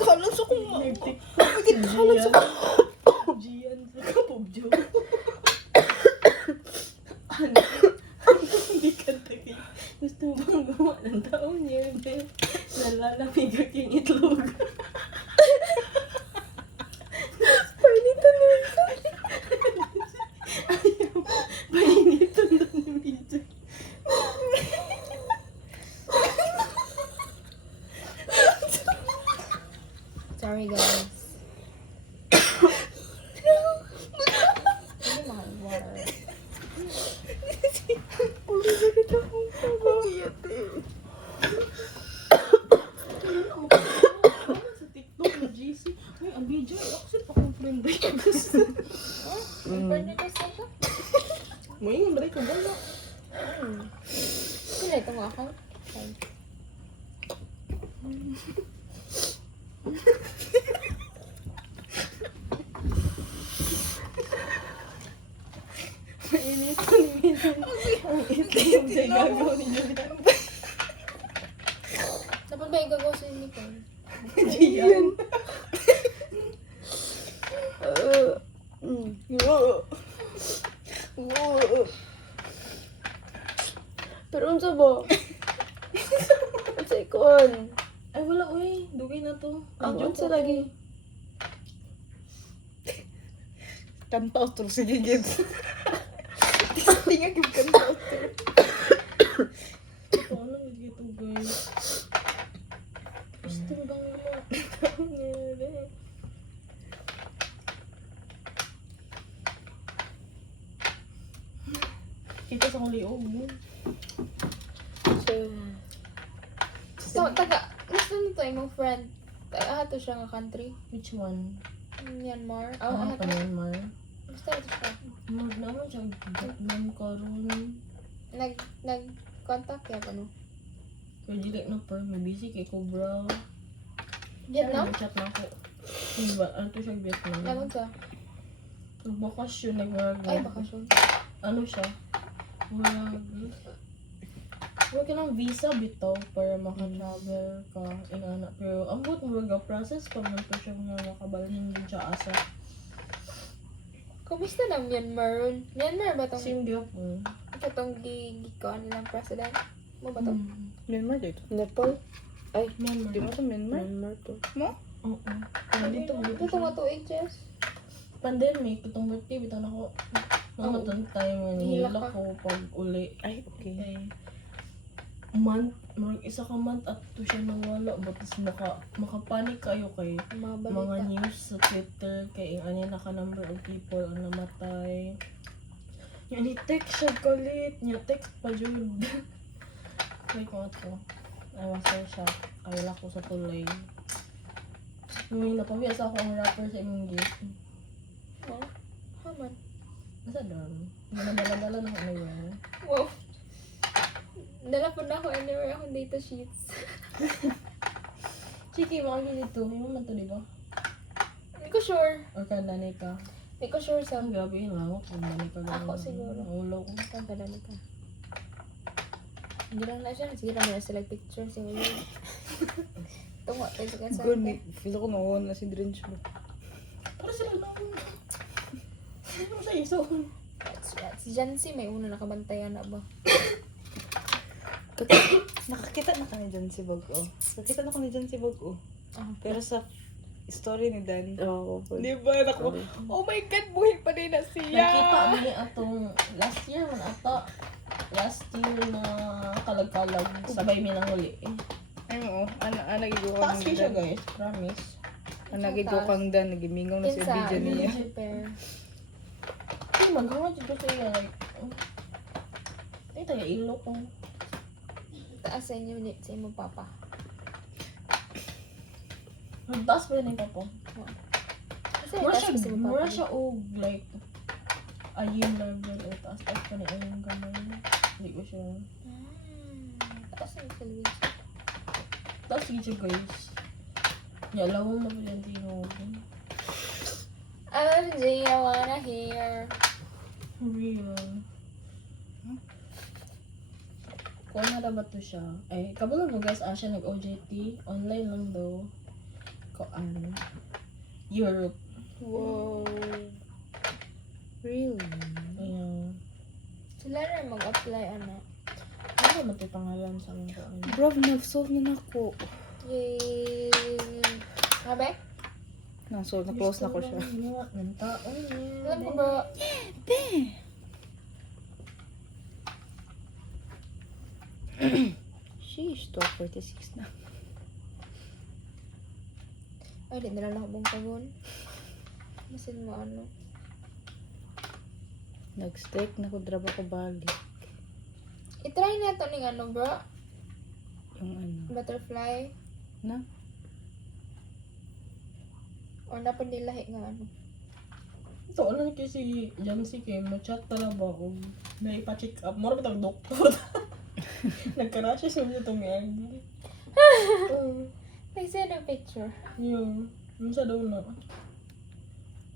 Kalang sa kong Nag-TikTok si Gian. Gian sa kapobjo. Ano? Hindi ka tagay. Gusto bang gawa ng tao niya? Nalalamig aking itlog. Painitan mo. Ayaw. Painitan doon ni Mil. Sila ito mga account. Okay. Mainit ko ni Ang itim sa gagaw ni Julian. Dapat ba igagawa sa Nicole? Julian. Pero unsa ba? Unsa ikon? Ay, wala, uy. Dugay na to. Ang Medyo unsa to. lagi? Kanta otro sige gid. Tingag yung kanta otro. Ito, ano yung dito, guys? Gusto bang nangyari? Kita sa kong liog mo. So, So, gusto nito imong friend. Taga ato siya nga country. Which one? Myanmar. Ah, ato. Myanmar. Gusto nito siya. Mag naman siya. Vietnam karon. Nag-contact kaya pa no? Kaya dili na pa. May busy kay Cobra. Vietnam? Chat na ako. Diba? Ano to siya Vietnam? Lagon sa? Nagbakasyon. Nagmarag. Ay, bakasyon. Ano siya? Marag. Wala ka ng visa bitaw para maka-travel ka inana. Pero ang buot mo process pag nito siya nga nakabalhin din siya asa. Kumusta na Myanmar ron? Myanmar ba tong Same gyapon. itong gigikuan nilang president? Mo ba to? Myanmar dito. Nepal? Ay, Myanmar. Di mo sa Myanmar? Myanmar to. Mo? Oo. Kaya dito Ito nga 2 Hs. pandemic, itong birthday, bitaw na ko. Mga itong time nga Hila nihila ka. ko pag uli. Ay, okay. Kay month, marag isa ka month at to siya nawala. Batas makapanik kayo kay Mga mga balita. news sa Twitter kay ang ano naka-number of people ang namatay. Yan ni text siya kalit. Nya text pa jud. Kay ko ato. I was so shocked. Kaya ko sa tuloy. Ngayon napamiyas ako ang rapper sa imong gift. Oh, haman. Nasa doon? Dala-dala na ako anywhere. Wow. Dala po na ako anywhere akong data sheets. Chiki, mga ganito. May mo man to, di ba? Hindi ko sure. Or kandani ka. Hindi ko sure sa Ang gabi yun lang ako. Kandani ka. Ako siguro. Ulo ko. Saan ka dali ka? Hindi lang na siya. Sige lang na sila picture. Sige lang. Tungo tayo sa kasal. Good ni. Feel ko naon na si Drench mo. Para sila lang. Ano sa iso? Si Jancy may una nakabantayan na ba? Nakakita na kami dyan si Bago. Nakakita na kami dyan si Bago. Ah. Pero sa story ni Dan. Oo, oh, Di ba? Naku, oh my God, buhay pa rin na siya. Nakita mo ni atong last year man ata. Last year na kalag-kalag. Sabay mi nang huli. Ay mo, nagigo Taas kang kayo siya Dan. guys. Promise. Nagigo kang Dan. Nagimingaw na siya Kinsa, video niya. prepare. Ay, maghangad dito sa iya. Like, ay, taga ilo ko. Taas sa inyo ulit sa imong papa. Taas pa rin yung papo. Kasi Mura taas siya, sa imong mura papa. siya like ayun level o taas pa niya yung gamay. Hindi ko siya. Taas sa sa Luigi. Taas sige siya guys. Yalaw mo pa yung tinawagin. RJ, I wanna hear. Real. Kung ano ba to siya? Ay, kabalo mo guys, siya nag-OJT. Online lang daw. Koan. Europe. Wow. Really? Ayan. Sila na mag-apply, ano. Ano ba ito pangalan sa mga koan? Bro, nag-solve na ako. Yay! Habe? Na-solve, na-close na ko siya. Ng taon niya. Alam ko ba? Sheesh, 12:46 na. Ay, di na lang akong kagon. Masin mo ano. Nag-steak na ko, draba ko balik. I-try na ito ng ano bro. Yung ano. Butterfly. Na? Or dapat nilahi nga ano. So, ano kay si Jancy kay mo-chat tala ba o naipa-check up. Mura bitang doktor. Nagka-rashes mo niya itong egg. They sent a picture. Yun. Yun sa daw na.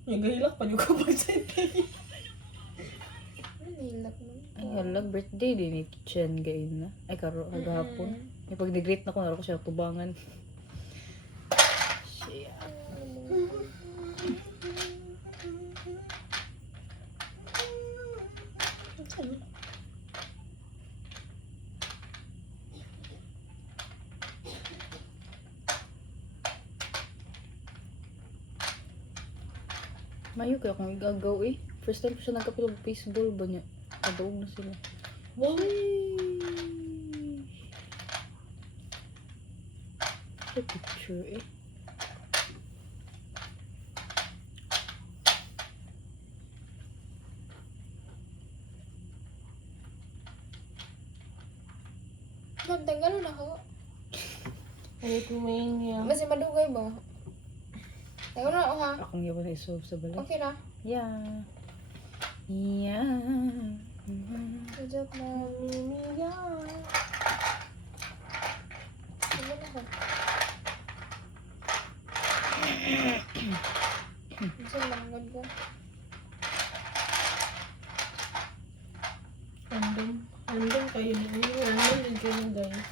Yung gahilak pa yung kapag sa kayo. Ano nilak mo? Ay, hala, birthday din ni Chen gain na. Ay, karo, agahapon. Yung pag nag-greet na ko, naroon ko siya tubangan. Shit. Mayo kaya kung igagaw eh. First time ko siya nagkapilog baseball ba niya? Kadaog na sila. Wow. Sa picture eh. Ganda, ganun ako. Ay, kumanya. Kasi madugay ba? Tayo na ako ha. Akong yawan na isolve sa balay. Okay na. Yeah. Yeah. Good job, mom. Ano na ako? Gusto lang, good ko. Random kayo din. Random din kayo guys.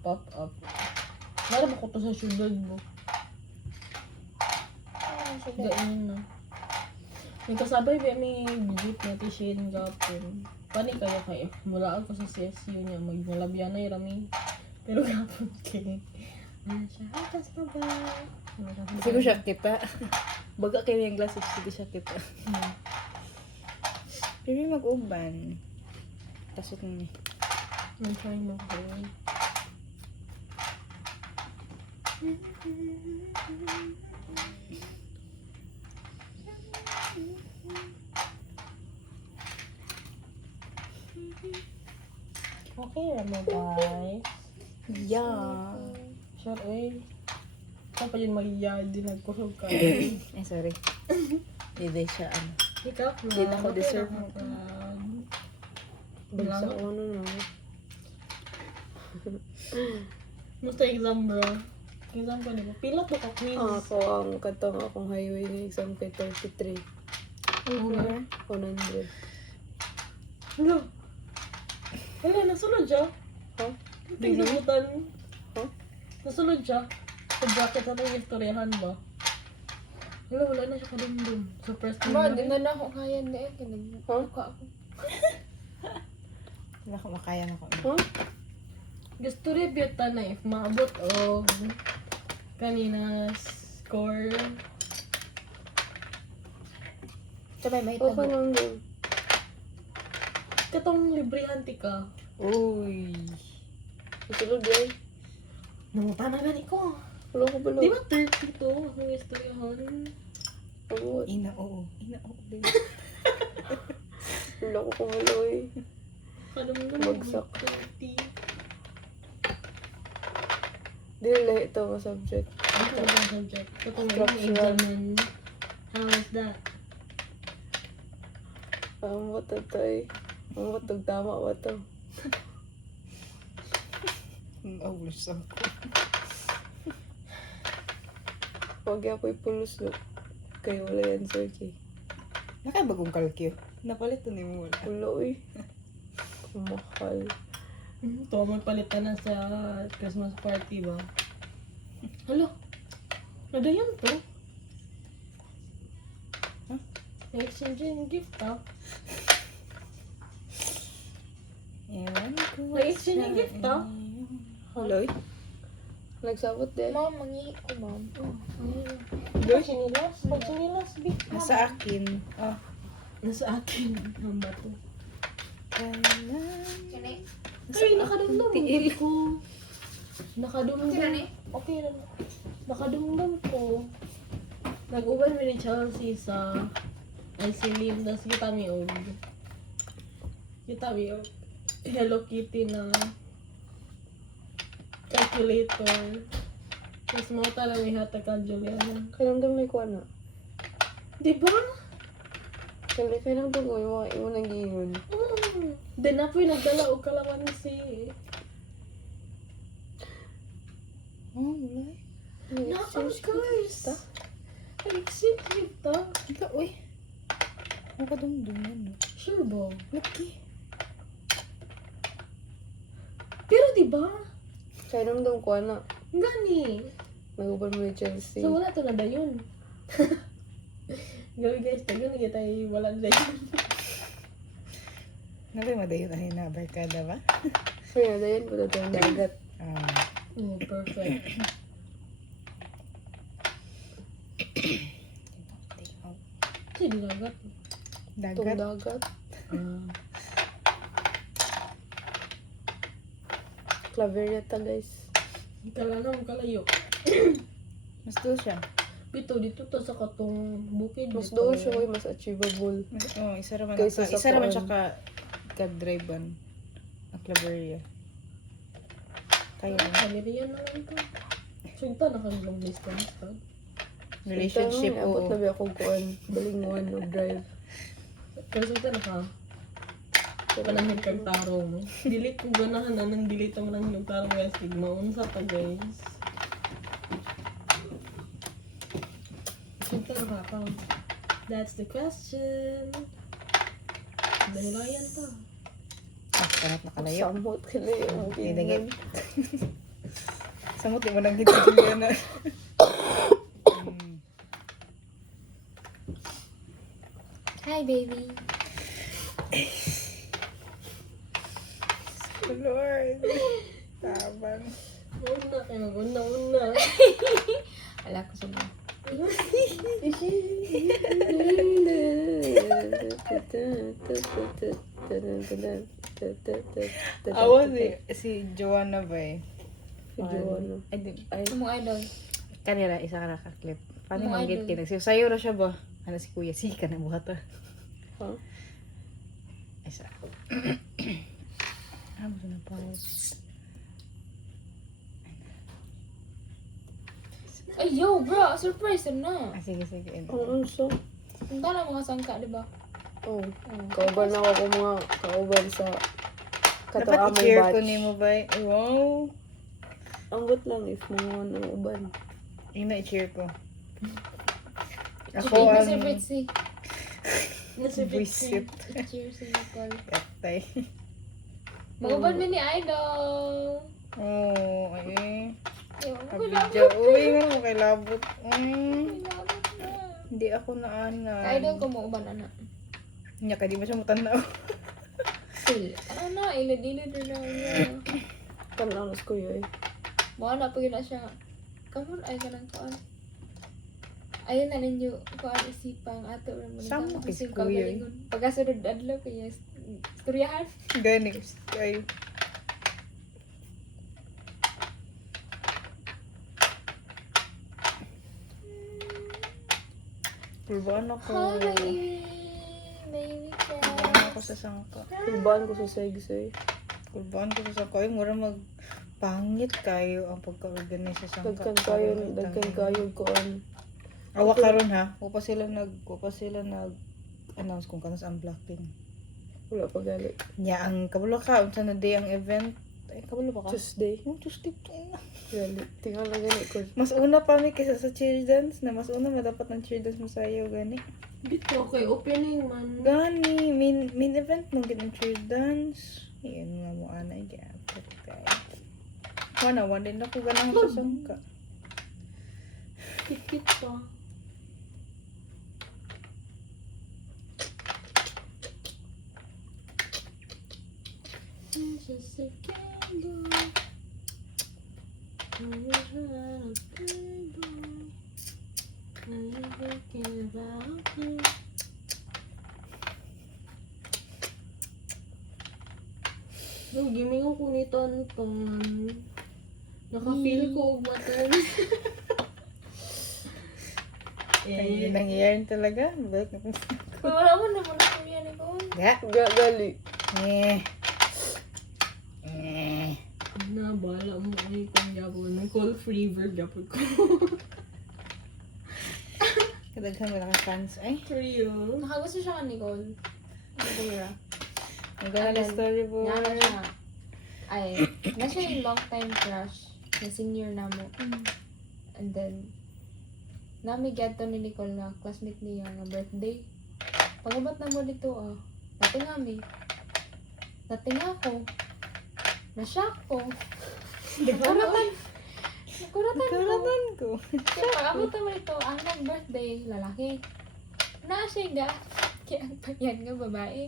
Pop up. Mara ba ko to sa syudad mo? Ano siya? Gain na. May kasabay ba may bigit na t-shirt gapon. Pani kayo kayo. Mula ako sa CSU niya. Magmalabyan na rami. Pero gapon kayo. Ano siya? Hakas na ba? Siguro siya kita. Baga kayo yung glasses, sige siya kita. Pero may mag-uban. Pasok na. I'm trying mo kayo. Okay naman guys. Yeah. Sure eh. Saan pa yun mag-yard din nagkusog ka? Eh, sorry. Hindi siya ano. Ikaw na. Hindi na ako deserve mo. Bagsa ko ano na. Musta exam bro? Exam ka diba? Pila po ka quiz? Ako ang katong akong highway na exam kay 33. Okay. 100. Hello? Hello, nasunod siya? Ha? Hindi nabutan. Ha? Nasunod siya? Sa bracket natin yung istoryahan ba? Hello, wala na siya kadumdum. Sa first time Ma, na di rin. na na ako kaya na eh. Kinagbuka ako. Wala ko makaya na ko. Ha? Gusto review ta na if maabot o kanina score. Sabay, mahita Okay mo. lang din. Katong librihan ti ka. Uy. Isulod yan. Nanguta na gani ko. Wala ko bala. Di ba 30 to ang istoryahan? Oo. Ina, oo. Ina, oo. Wala ko kumaloy. Kadumdum Bagsak. 30. Dili lahi ito ang subject. Ito ang subject. Katong Structural. examen. How is that? Ang matay. Ang matag tama ba ito? Naulos ako. Huwag ako ipulos no. Kaya wala yan sir kay. Nakabagong kalkyo. Napalit to ni mo wala. Wala eh. Kumahal. Ito, magpalitan na sa Christmas party ba? Hala, nadayan to. Huh? Na-exchange yung gift ah. Ewan ko. Na-exchange yung gift ah. Loy? Nagsabot din. Mom, mangihi ko, mom. Pag-sinilas? Pag-sinilas, big. Nasa akin. Ah. Nasa akin. Ang bato. Kani? Ay, nakadumdum. Tiil. ko. Nakadumdum. Okay na ni? Okay na. Nakadumdum ko. Nag-uban mi ni Chelsea sa Iceland. Tapos kita mi og Hello Kitty na calculator. Tapos mo talaga may hatag ka, Juliana. Kailangan may kuha na. Diba? Kaya lang doon ko yung mga imo nang giingon. Then na po'y nagdala og kalamansi. Oh, wala. Na-exchange guys. Exchange gift ta. Ika, uy. Makadungdung yan, no? Sure ba? Lucky. Pero diba? Kaya lang doon ko na. Gani. Nag-uban mo ni Chelsea. So wala to na dayon. Gabi guys, tayo na kita wala na dayon. Nabay madayon ay na barkada ba? Kaya dayan ko na ito yung dagat. Oh, perfect. Take out. Kasi dilagat. Itong Dagat. dagat. Clavereta guys. Kala na kalayo. Mas doon siya. Pito dito to sa katong bukid. Mas dito. doon siya ko'y mas achievable. Oh, isa raman Kaysa sa isa raman kuan. siya ka drive-an. Ang Claveria. Kaya na. Kameriyan na lang to. So ito nakag-long distance to. Relationship Ito, abot o na ba akong kuan. Balinguan o drive. Pero sa ito naka panahid kang tarong. Delete ko ganahan na nang delete ang nang yung tarong guys. Tigmaon sa pa guys. Ito nakaka. That's the question. Dahilayan to. panat na kalayo. Samot ka na yung Dinigay. tingnan. Samot di mo nang gitugyan na. Hi, baby. Lord. Tabang. Una kayo. Una. Wala ko sa mga. Awa si Joanna ba eh? Si Joanna. Ay, di. Ay, Mong idol. Kanila, isa ka naka-clip. Paano Mga manggit idol. ka? Nagsasayo na siya ba? Ano si kuya? Sige ka na buhata. ha? Isa. Ah, gusto na pa. Ay, yo, bro. Surprise na. Ah, sige. Ang unso. Ang tala mga sangka, di ba? Oh, kauban ako kung mga kauban sa Dapat kataamang i-cheer ko batch. ni mo ba? Ay, wow. Ambot lang if mga nang uban. Yung na-cheer ko. Ako Ako ang... si Bitsy. Nasa Buisit. Cheers sa Nicole. Katay. Mag-uban mo ni idol. Oo, ay. Yo, Kabidya. Uy, nga mo kay labot. Kailangan na. Hindi ako naanan. Idol ko mo uban, anak. Nya, ka di ba siya mutanaw? Still. Ano na, ilad-ilad rin na niya. Tananas ko yun eh. Mga na, pag na siya. Kamon, ay ka ng kuan. Ayun na ninyo, kuan isipang ato rin mo. Sama kay si Isip Kuya, eh. Pagkasunod adlaw, kaya istoryahan. Ganing. Ay. Pulbaan ako. Hi, baby Pulbaan ako sa sangka. Kulbaan ko sa segsay. Pulbaan ko sa sangka. Ay, mura magpangit kayo ang pagka-organize sa sangka. Dagkan kayo kuan. Awa karon ha. Kupa sila nag announce kung kanos ang Blackpink. Wala pa gali. Nya ang kabalo ka unsa na day ang event. Ay kabalo ba ka? Tuesday. Yung Tuesday to na. Gali. Tingnan lang gani ko. Mas una pa mi kaysa sa cheer dance na mas una dapat ng cheer dance mo sayo gani. Dito, okay, opening man. Gani main event mo gid ang cheer dance. Iyan nga mo ana iya. Wana din ako ganahan sa sangka. Tikit pa. Just a candle. I'm thinking about you. Nung gimingon ko ni Tonton, naka-feel ko og matan. Ay, nangyayari talaga. Balik na po. Wala mo naman ako yan ko. Ga. Gali. Eh. Na, bala mo ay kung yapon. Call free verb yapon ko. Kadaghan mo lang ka fans. Ay, For you. Nakagusto siya ka Nicole. Sigura. nagdala na story po. Nana siya. Ay, na siya yung long time crush na senior na mo. And then, nami to ni Nicole na classmate niya nga birthday. Pagabot na mo dito Dating kami. Dating ako. Na-shock ko. Nakuratan. Nakuratan ko. Karatan ko. Kaya pag-abot naman ito, ang birthday, lalaki. Na siya ga. Kaya ang panyan nga babae.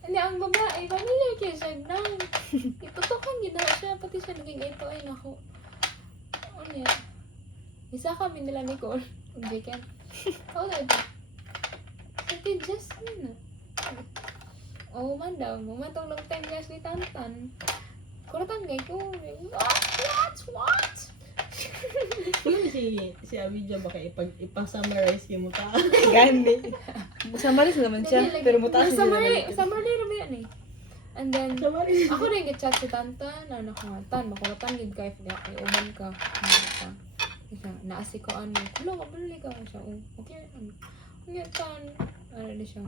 Hindi, ang babae, familiar kaya siya na. Iputokan gina siya, pati siya naging ito. Ay, naku. Ano yan? Isa kami nila Nicole. Ang weekend. Oo na ito. Sabi, Jasmine. Oo man daw. Mamatong long time guys ni Tantan. Kuratan gay ko. What? Alam mo si Abidja baka ipang-summarize yung mukha. Gani. Samaris naman siya. Pero mutaas siya naman. Summary naman yan eh. And then, Summarize. ako rin git-chat si Tantan. Ano ko nga, Tan, makuratan gid ka if ay uman ka. Kasi naasikoan mo. Kulo, kabuli ka siya. Okay, ano. Ngayon, Tan. Ano na siya.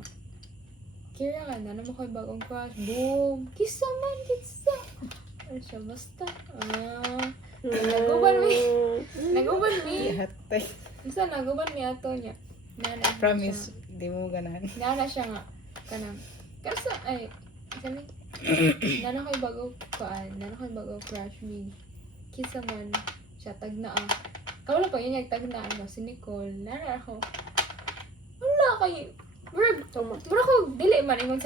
Kira ka na, naman ko'y bagong crush. Boom! Kisa man, kisa! Ano siya, basta. Naguban mi. Naguban mi. Hatay. Isa, naguban mi ato niya. Nana siya. Promise, di mo ganahan. Nana siya nga. Kanang. Kasi, ay, sabi, nana ko'y bago crush me. Kisa man, siya, tagna Kawala pa yun yung tagna si Nicole. Nana ako. Wala kayo. Mura ko, dili man ingon sa